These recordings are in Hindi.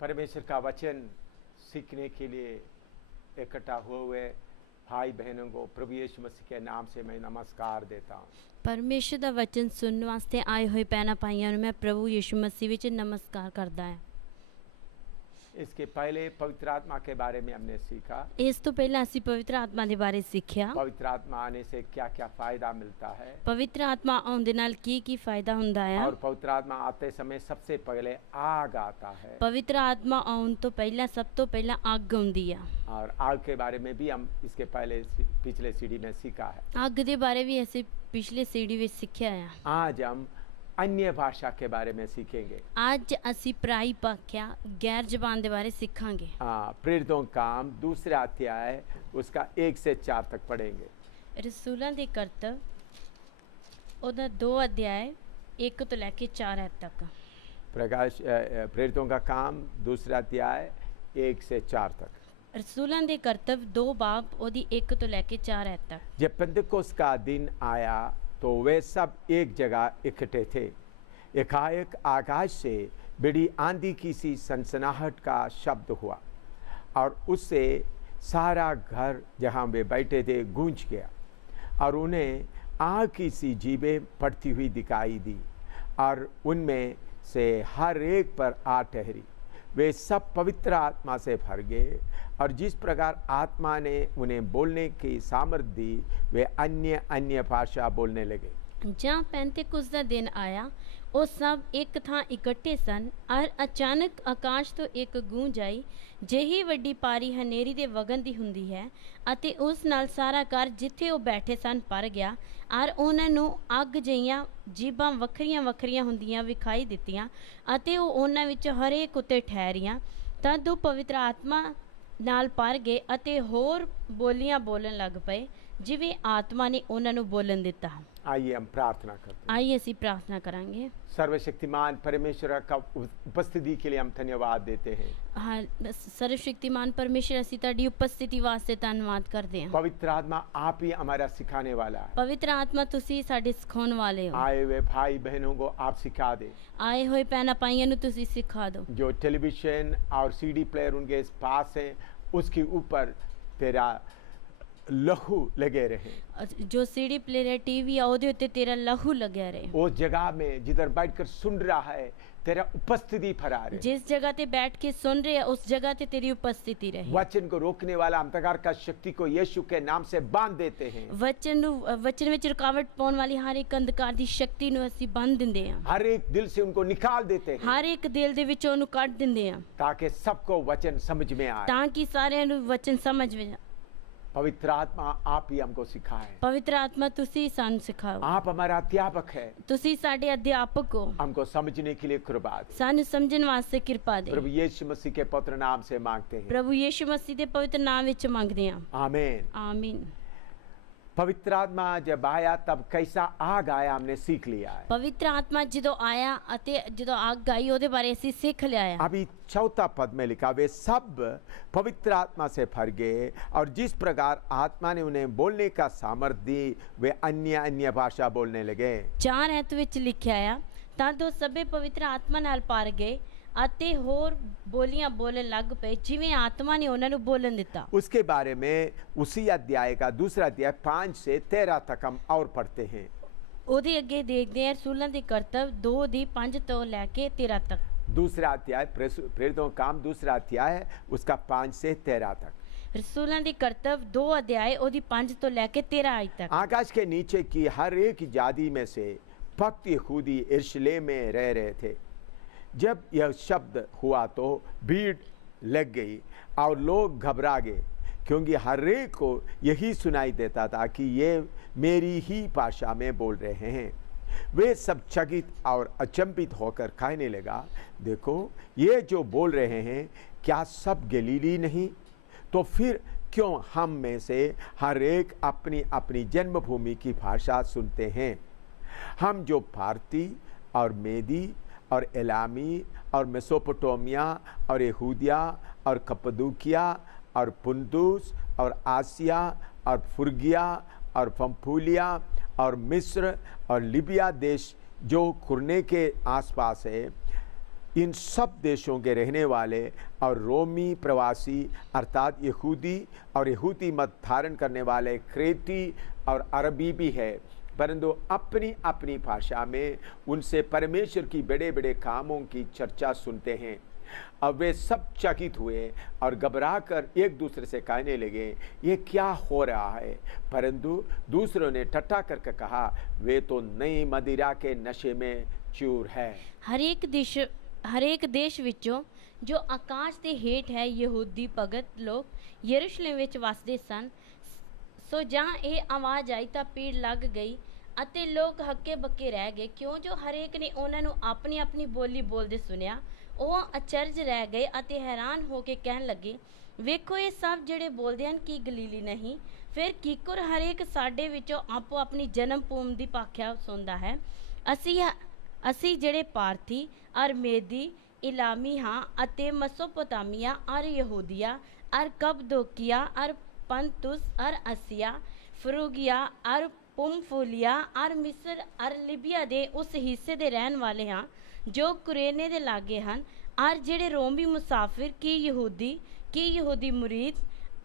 परमेश्वर का वचन सीखने के लिए इकट्ठा हुए भाई बहनों को प्रभु यीशु मसीह के नाम से मैं नमस्कार देता हूँ। परमेश्वर ਦਾ ਵਚਨ ਸੁਣਨ ਵਾਸਤੇ ਆਏ ਹੋਏ ਭੈਣਾਂ ਭਾਈਆਂ ਨੂੰ ਮੈਂ ਪ੍ਰਭੂ ਯਿਸੂ ਮਸੀਹ ਵਿੱਚ ਨਮਸਕਾਰ ਕਰਦਾ ਹਾਂ। इसके पहले पवित्र आत्मा के बारे में हमने सीखा। ਇਸ ਤੋਂ ਪਹਿਲਾਂ ਅਸੀਂ ਪਵਿੱਤਰ ਆਤਮਾ ਦੇ ਬਾਰੇ ਸਿੱਖਿਆ। पवित्र आत्मा आने से क्या क्या फायदा मिलता है ਪਵਿੱਤਰ ਆਤਮਾ ਆਉਣ ਦੇ ਨਾਲ ਕੀ ਫਾਇਦਾ ਹੁੰਦਾ ਹੈ। और पवित्र आत्मा आते समय सबसे पहले आग आता है ਪਵਿੱਤਰ ਆਤਮਾ ਆਉਣ ਤੋਂ ਪਹਿਲਾਂ ਸਭ ਤੋਂ ਪਹਿਲਾਂ ਅੱਗ ਆਉਂਦੀ ਆ। और आग के बारे में भी हम इसके पहले पिछले सीढ़ी में सीखा है। ਅੱਗ ਦੇ ਬਾਰੇ ਵੀ ਅਸੀਂ ਪਿਛਲੇ ਸੀੜੀ ਵਿੱਚ ਸਿੱਖਿਆ ਆ। आज हम अन्य भाषा के बारे में सीखेंगे। ਅੱਜ ਅਸੀਂ ਪਰਾਈ ਭਾਖਿਆ ਗੈਰ ਜ਼ਬਾਨ ਦੇ ਬਾਰੇ ਸਿੱਖਾਂਗੇ। हाँ, प्रेरितों काम दूसरा अध्याय उसका 1 से 4 तक पढ़ेंगे। ਰਸੂਲਾਂ ਦੇ ਕਰਤਵ ਉਹਦਾ 2 ਅਧਿਆਇ 1 ਤੋਂ ਲੈ ਕੇ 4 ਐਤ ਤੱਕ। प्रेरितों का काम दूसरा अध्याय 1 से 4 तक। रसूलां दे करतव 2 बाब ओदी 1 तो लेके 4 ऐत तक। जब पेंतिकुस्त का दिन आया तो वे सब एक जगह इकट्ठे थे। एकाएक आकाश से बड़ी आंधी की सी सनसनाहट का शब्द हुआ और उससे सारा घर जहाँ वे बैठे थे गूंज गया और उन्हें आग की सी जीभें पड़ती हुई दिखाई दी और उनमें से हर एक पर आ ठहरी। वे सब पवित्र आत्मा से भर गए और जिस प्रकार आत्मा ने उन्हें बोलने की सामर्थ्य दी वे अन्य अन्य भाषा बोलने लगे। ਜਾਂ ਪੈਂਤੇਕੁਸਤ ਦਾ ਦਿਨ ਆਇਆ ਉਹ ਸਭ ਇੱਕ ਥਾਂ ਇਕੱਠੇ ਸਨ ਔਰ ਅਚਾਨਕ ਆਕਾਸ਼ ਤੋਂ ਇੱਕ ਗੂੰਜ ਆਈ ਜਿਹੀ ਵੱਡੀ ਭਾਰੀ ਹਨੇਰੀ ਦੇ ਵਗਣ ਦੀ ਹੁੰਦੀ ਹੈ ਅਤੇ ਉਸ ਨਾਲ ਸਾਰਾ ਘਰ ਜਿੱਥੇ ਉਹ ਬੈਠੇ ਸਨ ਭਰ ਗਿਆ ਔਰ ਉਹਨਾਂ ਨੂੰ ਅੱਗ ਜਿਹੀਆਂ ਜੀਭਾਂ ਵੱਖਰੀਆਂ ਵੱਖਰੀਆਂ ਹੁੰਦੀਆਂ ਵਿਖਾਈ ਦਿੱਤੀਆਂ ਅਤੇ ਉਹ ਉਹਨਾਂ ਵਿੱਚ ਹਰੇਕ ਉੱਤੇ ਠਹਿਰੀਆਂ। ਤਦ ਉਹ ਪਵਿੱਤਰ ਆਤਮਾ ਨਾਲ ਭਰ ਗਏ ਅਤੇ ਹੋਰ ਬੋਲੀਆਂ ਬੋਲਣ ਲੱਗ ਪਏ ਜਿਵੇਂ ਆਤਮਾ ਨੇ ਉਹਨਾਂ ਨੂੰ ਬੋਲਣ ਦਿੱਤਾ। आइए हम प्रार्थना करते हैं। आइए ਅਸੀਂ प्रार्थना करेंगे। सर्वशक्तिमान परमेश्वर का उपस्थिति के लिए हम धन्यवाद देते हैं। हाँ, सर्वशक्तिमान परमेश्वर ਅਸੀਂ ਤੁਹਾਡੀ ਉਪਸਥਿਤੀ ਵਾਸਤੇ ਧੰਨਵਾਦ ਕਰਦੇ ਹਾਂ। पवित्र आत्मा आप ही हमारा सिखाने वाला है। ਪਵਿੱਤਰ ਆਤਮਾ ਤੁਸੀਂ ਸਾਡੇ ਸਿਖਾਉਣ ਵਾਲੇ ਹੋ। आए हुए भाई बहनों को आप सिखा दे। ਆਏ ਹੋਏ ਭੈਣਾਂ ਭਾਈਆਂ ਨੂੰ ਤੁਸੀਂ ਸਿਖਾ ਦਿਓ। जो टेलीविजन और सीडी प्लेयर उनके पास है उसके ऊपर तेरा लहू लगे रहे। जो सीडी प्लेयर है टीवी है ਉਹਦੇ ਉੱਤੇ ਤੇਰਾ ਲਹੂ ਲੱਗਿਆ ਰਹੇ। उस जगह में जिधर बैठकर सुन रहा है तेरा उपस्थिति फरा रहे। जिस जगह ते बैठ के सुन रहे हैं उस जगह ते तेरी उपस्थिति रहे। वचन को रोकने वाला अंधकार का शक्ति को यीशु के नाम से बांध देते हैं। वचन ਵਿੱਚ रुकावट ਪਾਉਣ ਵਾਲੀ ਹਰ ਇੱਕ ਅੰਧਕਾਰ ਦੀ ਸ਼ਕਤੀ ਨੂੰ ਅਸੀਂ ਬੰਦ ਦਿੰਦੇ ਹਾਂ। हर एक दिल से उनको निकाल देते हैं। ਹਰ ਇੱਕ ਦਿਲ ਦੇ ਵਿੱਚੋਂ ਉਹਨੂੰ ਕੱਢ ਦਿੰਦੇ ਹਾਂ ताकि सबको वचन समझ में आए। ਤਾਂ ਕਿ ਸਾਰਿਆਂ ਨੂੰ ਵਚਨ ਸਮਝ ਵਿੱਚ। पवित्र आत्मा आप ही हमको सिखाए। पवित्र आत्मा तुसी ਸਾਨੂੰ ਸਿਖਾਓ। आप हमारा अध्यापक है। ਤੁਸੀਂ ਸਾਡੇ ਅਧਿਆਪਕ ਹੋ। हमको समझने के लिए कृपा दे। ਸਾਨੂੰ ਸਮਝਣ ਵਾਸਤੇ ਕਿਰਪਾ ਦੇ। प्रभु यीशु मसीह के पवित्र नाम से मांगते हैं। ਪ੍ਰਭੂ ਯੀਸ਼ੂ ਮਸੀਹ ਦੇ ਪਵਿੱਤਰ ਨਾਮ ਵਿੱਚ ਮੰਗਦੇ ਹਾਂ। आमीन। आमीन। पवित्र आत्मा जब आया तब कैसा आग आया हमने सीख लिया है। पवित्र आत्मा ਜਦੋਂ ਆਇਆ ਅਤੇ ਜਦੋਂ ਅੱਗ ਆਈ ਉਹਦੇ ਬਾਰੇ ਅਸੀਂ ਸਿੱਖ ਲਿਆ ਹੈ। अभी 4 पद में लिखा वे सब पवित्र आत्मा से भर गए और जिस प्रकार आत्मा ने उन्हें बोलने का सामर्थ्य दी वे अन्य अन्य भाषा बोलने लगे। 4 ਐਤ ਵਿੱਚ ਲਿਖਿਆ ਆ ਤਦ ਉਹ ਸਭੇ ਪਵਿੱਤਰ ਆਤਮਾ ਨਾਲ ਭਰ ਗਏ ਅਤੇ ਹੋਰ ਬੋਲੀਆਂ ਬੋਲਣ ਲੱਗ ਪਏ ਜਿਵੇਂ ਆਤਮਾ ਨੇ ਉਹਨਾਂ ਨੂੰ ਬੋਲਣ ਦਿੱਤਾ। उसके बारे में उसी अध्याय का दूसरा अध्याय 5 से 13 तक हम और पढ़ते हैं। ਉਹਦੇ ਅੱਗੇ ਦੇਖਦੇ ਹਾਂ ਰਸੂਲਾਂ ਦੇ ਕਰਤਵ 2 ਦੀ 5 ਤੋਂ ਲੈ ਕੇ 13 तक। दूसरा अध्याय प्रेरितों का काम दूसरा अध्याय है उसका 5 से 13 तक। रसूलां दे कर्तव्य 2 अध्याय ओदी 5 तो लेके 13 आयत तक। आकाश के नीचे की हर एक जाति में से भक्त यहूदी यरूशलेम में रह रहे थे। जब यह शब्द हुआ तो भीड़ लग गई और लोग घबरा गए क्योंकि हर एक को यही सुनाई देता था कि ये मेरी ही भाषा में बोल रहे हैं। वे सब चकित और अचंभित होकर कहने लगा देखो ये जो बोल रहे हैं क्या सब गलीली नहीं? तो फिर क्यों हम में से हर एक अपनी अपनी जन्मभूमि की भाषा सुनते हैं? हम जो भारती और मेदी और एलामी और मेसोपोटामिया और यहूदिया और कप्पदूकिया और पुंदुस और आसिया और फुर्गिया और पंफूलिया और मिस्र और लिबिया देश जो कुरने के आसपास है इन सब देशों के रहने वाले और रोमी प्रवासी अर्थात यहूदी और यहूदी मत धारण करने वाले क्रेती और अरबी भी है, परंतु अपनी अपनी भाषा में उनसे परमेश्वर की बड़े बड़े कामों की चर्चा सुनते हैं। अब वे सब चकित हुए और घबरा कर एक दूसरे से कहने लगे, ये क्या हो रहा है? परंतु दूसरों ने ठट्ठा करके कहा, वे तो नई मदिरा के नशे में चूर है। ਹਰੇਕ ਦੇਸ਼ ਵਿੱਚੋਂ ਜੋ ਆਕਾਸ਼ ਦੇ ਹੇਠ ਹੈ ਯਹੂਦੀ ਭਗਤ ਲੋਕ ਯਰੂਸ਼ਲਮ ਵਿੱਚ ਵਸਦੇ ਸਨ। ਸੋ ਜਾਂ ਇਹ ਆਵਾਜ਼ ਆਈ ਤਾਂ ਭੀੜ ਲੱਗ ਗਈ ਅਤੇ ਲੋਕ ਹੱਕੇ ਬੱਕੇ ਰਹਿ ਗਏ, ਕਿਉਂ ਜੋ ਹਰੇਕ ਨੇ ਉਹਨਾਂ ਨੂੰ ਆਪਣੀ ਆਪਣੀ ਬੋਲੀ ਬੋਲਦੇ ਸੁਣਿਆ। ਉਹ ਅਚਰਜ ਰਹਿ ਗਏ ਅਤੇ ਹੈਰਾਨ ਹੋ ਕੇ ਕਹਿਣ ਲੱਗੇ, ਵੇਖੋ ਇਹ ਸਭ ਜਿਹੜੇ ਬੋਲਦੇ ਹਨ ਕੀ ਗਲੀਲੀ ਨਹੀਂ? ਫਿਰ ਕਿਕੁਰ ਹਰੇਕ ਸਾਡੇ ਵਿੱਚੋਂ ਆਪੋ ਆਪਣੀ ਜਨਮ ਭੂਮੀ ਦੀ ਭਾਖਿਆ ਸੁਣਦਾ ਹੈ। ਅਸੀਂ ਜਿਹੜੇ ਪਾਰਥੀ ਅਰ ਮੇਦੀ ਇਲਾਮੀ ਹਾਂ ਅਤੇ ਮਸੋਪੋਤਾਮੀਆ ਅਰ ਯਹੂਦੀਆ ਅਰ ਕਪਦੋਕੀਆ ਅਰ ਪੰਤੁਸ ਅਰ ਅਸੀਆ ਫਰੂਗੀਆ ਅਰ ਪੁੰਫੂਲੀਆ ਅਰ ਮਿਸਰ ਅਰ ਲਿਬੀਆ ਦੇ ਉਸ ਹਿੱਸੇ ਦੇ ਰਹਿਣ ਵਾਲੇ ਹਾਂ ਜੋ ਕੁਰੇਨੇ ਦੇ ਲਾਗੇ ਹਨ, ਅਰ ਜਿਹੜੇ ਰੋਮੀ ਮੁਸਾਫਿਰ ਕੀ ਯਹੂਦੀ ਮੁਰੀਦ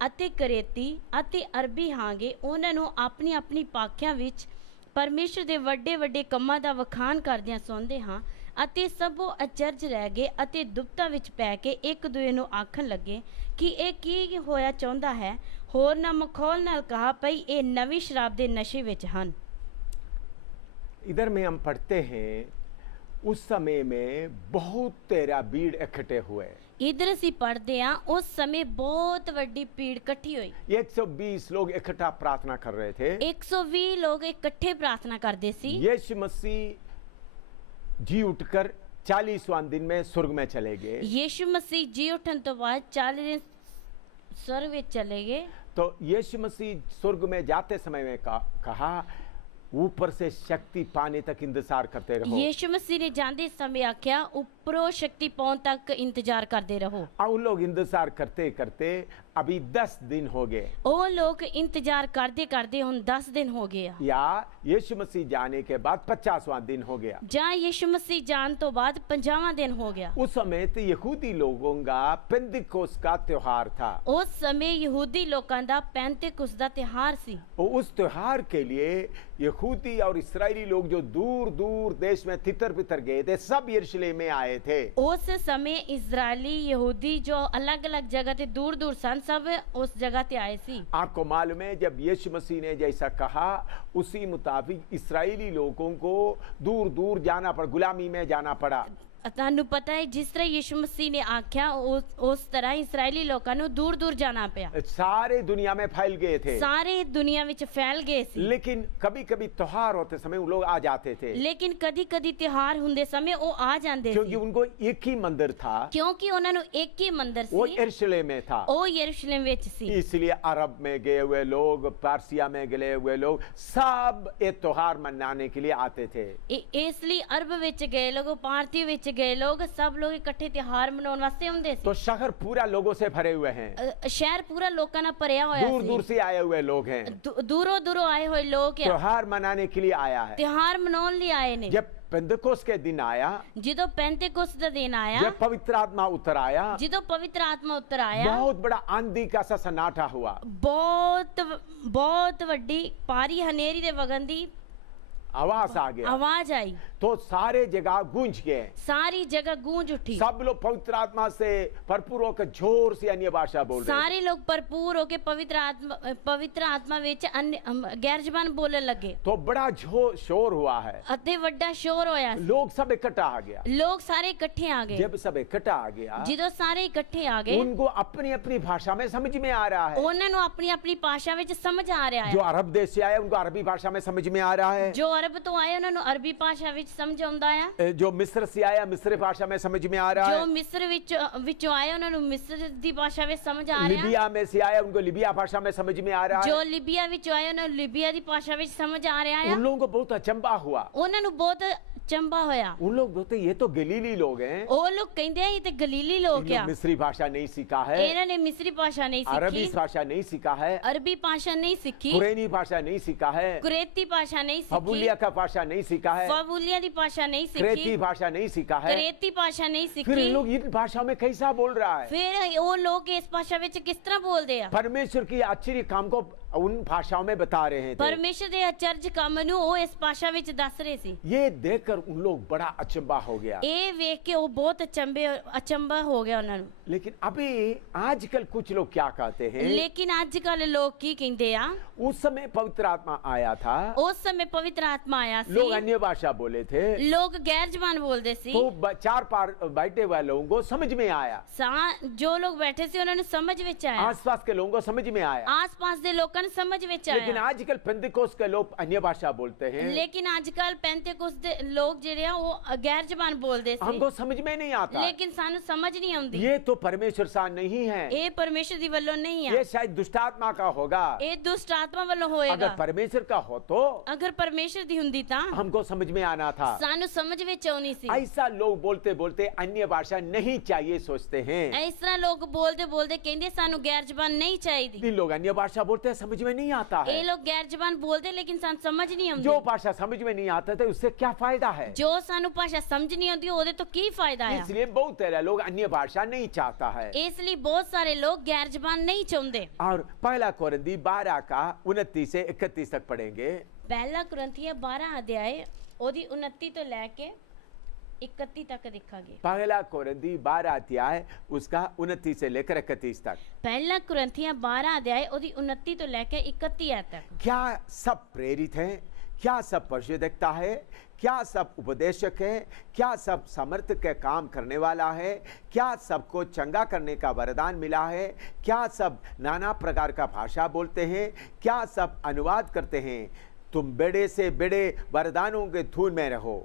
ਅਤੇ ਕਰੇਤੀ ਅਤੇ ਅਰਬੀ ਹਾਂਗੇ, ਉਹਨਾਂ ਨੂੰ ਆਪਣੀ ਆਪਣੀ ਭਾਖਿਆਂ ਵਿੱਚ ਪਰਮੇਸ਼ਰ ਦੇ ਵੱਡੇ ਵੱਡੇ ਕੰਮਾਂ ਦਾ ਵਖਾਣ ਕਰਦਿਆਂ ਸੁਣਦੇ ਹਾਂ। ਅਤੇ ਸਭੋ ਅਚਰਜ ਰਹਿ ਗਏ ਅਤੇ ਦੁਬਤਾ ਵਿੱਚ ਪੈ ਕੇ ਇੱਕ ਦੂਏ ਨੂੰ ਆਖਣ ਲੱਗੇ ਕਿ ਇਹ ਕੀ ਹੋਇਆ ਚਾਹੁੰਦਾ ਹੈ। ਹੋਰ ਨਾ ਮਖੌਲ ਨਾਲ ਕਹਾ ਭਈ ਇਹ ਨਵੀਂ ਸ਼ਰਾਬ ਦੇ ਨਸ਼ੇ ਵਿੱਚ ਹਨ। इधर में हम पढ़ते हैं, उस समय में बहुत तेरा भीड़ इकट्ठे हुए। इधर ਅਸੀਂ पढ़ते हैं उस समय बहुत ਵੱਡੀ ਭੀੜ ਇਕੱਠੀ ਹੋਈ। 120 लोग इकट्ठा प्रार्थना कर रहे थे। 120 लोग इकट्ठे प्रार्थना करते सी। यीशु मसीह जी उठकर 40वां दिन में स्वर्ग में चले गए। यीशु मसीह जी उठन तो बाद 40 दिन स्वर्ग में चले गए। तो यीशु मसीह स्वर्ग में जाते समय में कहा, ऊपर से शक्ति पाने तक इंतजार करते रहो। यीशु मसीह ने जाते समय आख्या ऊपरों शक्ति पाने तक इंतजार करते रहो। और उन लोग इंतजार करते करते अभी 10 दिन हो गए। वो लोग इंतजार करते करते हुन 10 दिन हो गया। या यीशु मसीह जाने के बाद 50वां दिन हो गया। जा यीशु मसीह जान तो बाद 50वां दिन हो गया। उस समय तो यहूदी लोगों का पेंतिकोस्त का त्योहार था। उस समय यहूदी लोगों का पेंतिकोस्त का त्योहार सी। उस त्योहार के लिए यहूदी और इस्राएली लोग जो दूर दूर देश में तितर बितर गए थे, सब यरूशलेम में आए थे। उस समय इस्राएली यहूदी जो अलग अलग जगह थे, दूर दूर सन, सब उस जगह ते आए सी। आपको मालूम है, जब यीशु मसीह ने जैसा कहा उसी मुताबिक इस्राएली लोगों को दूर दूर जाना पड़ा, गुलामी में जाना पड़ा। ਤੁਹਾਨੂੰ पता है जिस तरह यीशु मसीह ने आख्या उस तरह इस्राएली लोगों ਨੂੰ दूर दूर जाना पिया। सारे दुनिया में फैल गए थे। सारे दुनिया ਵਿੱਚ फैल गए सी। लेकिन कभी कभी त्योहार होते समय वो लोग आ जाते थे। लेकिन कदी कदी त्योहार ਹੁੰਦੇ ਸਮੇਂ ਉਹ ਆ ਜਾਂਦੇ ਸੀ। क्योंकि उनको एक ही मंदिर था। क्योंकि ਉਹਨਾਂ ਨੂੰ ਇੱਕ ਹੀ ਮੰਦਰ ਸੀ। वो यरूशलेम में था। ਉਹ यरूशलेम ਵਿੱਚ ਸੀ। इसलिए अरब में गए हुए लोग, पारसिया में गए हुए लोग, सब ये त्योहार मनाने के लिए आते थे। इसलिए अरब ਵਿੱਚ गए लोग, पारसी ਵਿੱਚ गए लोग, सब लोग इकट्ठे त्योहार मनाਉਣ ਵਾਸਤੇ ਹੁੰਦੇ ਸੀ। तो शहर पूरा लोगों से भरे हुए हैं। शहर पूरा लोगों ਨਾਲ ਭਰਿਆ ਹੋਇਆ ਸੀ। दूर दूर से आए हुए लोग हैं। दूरों दूरों आए हुए लोग हैं। त्योहार मनाने के लिए आया है। त्योहार मनाਉਣ ਲਈ आए ने। जब पेंतिकोस्त के दिन आया, ਜਦੋਂ पेंतिकोस्त ਦਾ दिन आया, जब पवित्र आत्मा उतर आया, ਜਦੋਂ पवित्र आत्मा उतर आया, बहुत बड़ा आंधी का सा सन्नाटा हुआ। बहुत ਵੱਡੀ ਭਾਰੀ ਹਨੇਰੀ ਦੇ ਵਗਣ ਦੀ आवाज आ गया। आवाज आई तो सारे जगह गूंज गए। सारी जगह गूंज उठी। सब लोग पवित्र आत्मा से भरपूर होकर जोर से अन्य भाषा बोल रहे। सारे लोग भरपूर होकर पवित्र आत्मा विच अन्य गैर जबान बोलने लगे। तो बड़ा शोर हुआ है। अते वड्डा शोर होया। लोग सब इकट्ठा आ गया। लोग सारे इकट्ठे आ गए। जब सब इकट्ठा आ गया, ਜਦੋਂ ਸਾਰੇ ਇਕੱਠੇ ਆ ਗਏ, उनको अपनी अपनी भाषा में समझ में आ रहा है। ਉਹਨਾਂ ਨੂੰ ਆਪਣੀ ਆਪਣੀ ਭਾਸ਼ਾ ਵਿੱਚ ਸਮਝ ਆ ਰਿਹਾ ਹੈ। जो अरब देश से आए उनको अरबी भाषा में समझ में आ रहा है। जो अरब तो आए ਉਹਨਾਂ ਨੂੰ ਅਰਬੀ ਭਾਸ਼ਾ ਵਿੱਚ ਸਮਝ ਆਉਂਦਾ ਹੈ। जो मिस्र से आया मिस्री भाषा में समझ में आ रहा है। जो मिस्र ਵਿੱਚੋਂ ਆਏ ਉਹਨਾਂ ਨੂੰ ਮਿस्र ਦੀ ਭਾਸ਼ਾ ਵਿੱਚ ਸਮਝ ਆ ਰਿਹਾ ਹੈ। लिबिया में से आया उनको लिबिया भाषा में समझ में आ रहा है। जो लिबिया ਵਿੱਚੋਂ ਆਏ ਉਹਨਾਂ ਨੂੰ ਲਿਬੀਆ ਦੀ ਭਾਸ਼ਾ ਵਿੱਚ ਸਮਝ ਆ ਰਿਹਾ ਹੈ। उन लोगों को बहुत अचंभा हुआ। ਉਹਨਾਂ ਨੂੰ ਬਹੁਤ ਅਚੰਭਾ ਹੋਇਆ। उन लोग बोलते ये तो गलीली लोग हैं, ਉਹ ਲੋਕ ਕਹਿੰਦੇ ਆ ਇਹ ਤੇ ਗਲੀਲੀ ਲੋਕ इन्होंने ਆ, मिस्री भाषा नहीं सीखा है, ਇਹਨਾਂ ਨੇ ਮਿਸਰੀ ਭਾਸ਼ਾ ਨਹੀਂ अरबी ਸਿੱਖੀ, भाषा नहीं सीखा है, ਅਰਬੀ ਭਾਸ਼ਾ ਨਹੀਂ ਸਿੱਖੀ, कुरैनी भाषा नहीं सीखा है, ਕੁਰੇਤੀ ਭਾਸ਼ਾ ਨਹੀਂ ਸਿੱਖੀ, फबूलिया का भाषा नहीं सीखा है, ਫਬੂਲੀਆ ਦੀ ਭਾਸ਼ਾ ਨਹੀਂ क्रेती ਸਿੱਖੀ, भाषा नहीं सीखा है। ਕਰੇਤੀ ਭਾਸ਼ਾ ਨਹੀਂ फिर ਸਿੱਖੀ। इन लोग इन भाषाओं में कैसा बोल रहा है? ਫਿਰ ਉਹ ਲੋਕ ਇਸ ਭਾਸ਼ਾ ਵਿੱਚ ਕਿਸ ਤਰ੍ਹਾਂ ਬੋਲਦੇ ਆ? परमेश्वर की आश्चर्य काम को उन भाषाओं में बता रहे थे। ਪਰਮੇਸ਼ਰ ਦੇ ਅਚਰਜ ਕੰਮ ਨੂੰ ਉਹ ਇਸ ਭਾਸ਼ਾ ਵਿੱਚ ਦੱਸ ਰਹੇ ਸੀ। ये देखकर उन लोग बड़ा अचंभा हो गया। ਇਹ ਵੇਖ ਕੇ ਉਹ ਬਹੁਤ ਅਚੰਭਾ ਹੋ ਗਿਆ ਉਹਨਾਂ ਨੂੰ। लेकिन अभी आजकल कुछ लोग क्या कहते हैं, ਲੇਕਿਨ ਅੱਜ ਕੱਲ ਲੋਕ ਕੀ ਕਹਿੰਦੇ ਆ? उस समय पवित्र आत्मा आया था, ਉਸ ਸਮੇਂ ਪਵਿੱਤਰ ਆਤਮਾ ਆਇਆ लोग ਸੀ, अन्य भाषा बोले थे, ਲੋਕ ਗੈਰ ਜ਼ਬਾਨ ਬੋਲਦੇ ਸੀ। तो चार पार बैठे हुए लोगों को समझ में आया, ਜੋ ਲੋਕ ਬੈਠੇ ਸੀ ਉਹਨਾਂ ਨੂੰ ਸਮਝ ਵਿੱਚ ਆਇਆ, आसपास के लोगों को समझ में आया। ਆਸ-ਪਾਸ ਦੇ ਲੋਕਾਂ ਨੂੰ ਸਮਝ ਵਿੱਚ लेकिन ਆਇਆ। आजकल पेंतिकोस्त के लोग अन्य भाषा बोलते हैं, ਲੇਕਿਨ ਅੱਜ ਕੱਲ ਪੈਂਤੇਕੁਸਤ ਦੇ ਲੋਕ ਜਿਹੜੇ ਆ ਉਹ ਗੈਰ ਜ਼ਬਾਨ ਬੋਲਦੇ ਸੀ, हमको समझ में नहीं आता। ਲੇਕਿਨ ਸਾਨੂੰ ਸਮਝ ਨਹੀਂ ਆਉਂਦੀ। ये तो परमेश्वर सा नहीं है, ਇਹ ਪਰਮੇਸ਼ਰ ਦੀ ਵੱਲੋਂ ਨਹੀਂ ਆ, ये शायद दुष्टात्मा का होगा। ਇਹ ਦੁਸ਼ਟ ਆਤਮਾ ਵੱਲੋਂ अगर ਹੋਏਗਾ। परमेश्वर का हो तो ਅਗਰ ਪਰਮੇਸ਼ਰ ਦੀ ਹੁੰਦੀ ਤਾਂ हमको समझ में आना था। ਸਾਨੂੰ ਸਮਝ ਵਿੱਚ ਆਉਣੀ ਸੀ। ऐसा लोग बोलते बोलते अन्य भाषा नहीं चाहिए सोचते हैं। ਇਸ ਤਰ੍ਹਾਂ ਲੋਕ ਬੋਲਦੇ ਬੋਲਦੇ ਕਹਿੰਦੇ ਸਾਨੂੰ ਗੈਰ ਜ਼ਬਾਨ ਨਹੀਂ ਚਾਹੀਦੀ। इन लोग अन्य भाषा बोलते हैं, समझ में नहीं आता है। ਇਹ ਲੋਕ ਗੈਰ ਜ਼ਬਾਨ ਬੋਲਦੇ ਲੇਕਿਨ ਸਾਨੂੰ ਸਮਝ ਨਹੀਂ ਆਉਂਦੀ। जो भाषा समझ में नहीं आता था उससे क्या फायदा है? ਜੋ ਸਾਨੂੰ ਭਾਸ਼ਾ ਸਮਝ ਨਹੀਂ ਆਉਂਦੀ ਉਹਦੇ ਤੋਂ ਕੀ ਫਾਇਦਾ ਆ? इसलिए बहुत सारे लोग अन्य भाषा नहीं चाहता है। ਇਸ ਲਈ ਬਹੁਤ ਸਾਰੇ ਲੋਕ ਗੈਰ ਜ਼ਬਾਨ ਨਹੀਂ ਚਾਹੁੰਦੇ। और पहला कोरिन्थी 12 का 29 से 31 तक पढ़ेंगे। ਪਹਿਲਾ ਕੁਰਿੰਥੀਆਂ 12 ਅਧਿਆਏ ਉਹਦੀ 29 ਤੋਂ ਲੈ ਕੇ 31 ਤੱਕ ਦੇਖਾਂਗੇ। पहला कोरिन्थी 12 अध्याय उसका 29 से लेकर 31 तक। ਪਹਿਲਾ ਕੁਰਿੰਥੀਆਂ 12 ਅਧਿਆਏ ਉਹਦੀ 29 ਤੋਂ ਲੈ ਕੇ 31 ਆਇਤ ਤੱਕ। क्या सब प्रेरित है? क्या सब परिशुद्धता है? क्या सब उपदेशक है? क्या सब समर्थ के काम करने वाला है? क्या सबको चंगा करने का वरदान मिला है? क्या सब नाना प्रकार का भाषा बोलते हैं? क्या सब अनुवाद करते हैं? तुम बड़े से बड़े वरदानों के धून में रहो।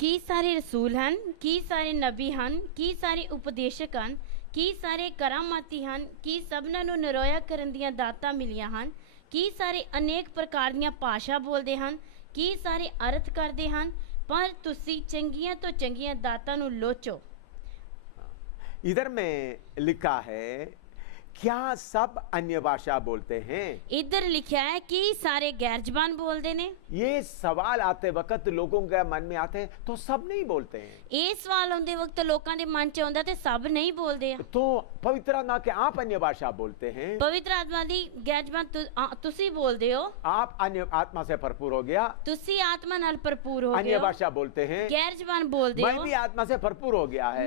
ਕੀ ਸਾਰੇ ਰਸੂਲ ਹਨ? ਕੀ ਸਾਰੇ ਨਬੀ ਹਨ? ਕੀ ਸਾਰੇ ਉਪਦੇਸ਼ਕ ਹਨ? ਕੀ ਸਾਰੇ ਕਰਾਮਾਤੀ ਹਨ? ਕੀ ਸਭਨਾਂ ਨੂੰ ਨਿਰੋਇਆ ਕਰਨ ਦੀਆਂ ਦਾਤਾਂ ਮਿਲੀਆਂ ਹਨ? ਕੀ ਸਾਰੇ ਅਨੇਕ ਪ੍ਰਕਾਰ ਦੀਆਂ ਭਾਸ਼ਾ ਬੋਲਦੇ ਹਨ? ਕੀ ਸਾਰੇ ਅਰਥ ਕਰਦੇ ਹਨ? ਪਰ ਤੁਸੀਂ ਚੰਗੀਆਂ ਤੋਂ ਚੰਗੀਆਂ ਦਾਤਾਂ ਨੂੰ ਲੋਚੋ। इधर में लिखा है क्या सब अन्य भाषा बोलते हैं? ਇੱਧਰ ਲਿਖਿਆ ਹੈ ਕਿ ਸਾਰੇ ਗੈਰ ਜ਼ਬਾਨ ਬੋਲਦੇ ਨੇ। ये सवाल आते वक्त लोगों के मन में आते हैं तो सब नहीं बोलते हैं। ਇਹ ਸਵਾਲ ਆਉਂਦੇ ਵਕਤ ਲੋਕਾਂ ਦੇ ਮਨ 'ਚ ਆਉਂਦਾ ਤੇ ਸਭ ਨਹੀਂ ਬੋਲਦੇ ਆ। तो पवित्र आत्मा के आप अन्य भाषा बोलते हैं, ਪਵਿੱਤਰ ਆਤਮਾ ਦੀ ਗੈਰ ਜ਼ਬਾਨ ਤੁਸੀਂ ਬੋਲਦੇ ਹੋ। आप अन्य आत्मा से भरपूर हो गया, ਤੁਸੀਂ ਆਤਮਾ ਨਾਲ ਭਰਪੂਰ ਹੋ ਗਏ अन्य ਹੋ। भाषा बोलते हैं, ਗੈਰ ਜ਼ਬਾਨ ਬੋਲਦੇ मैं ਹੋ। भी आत्मा से भरपूर हो गया है,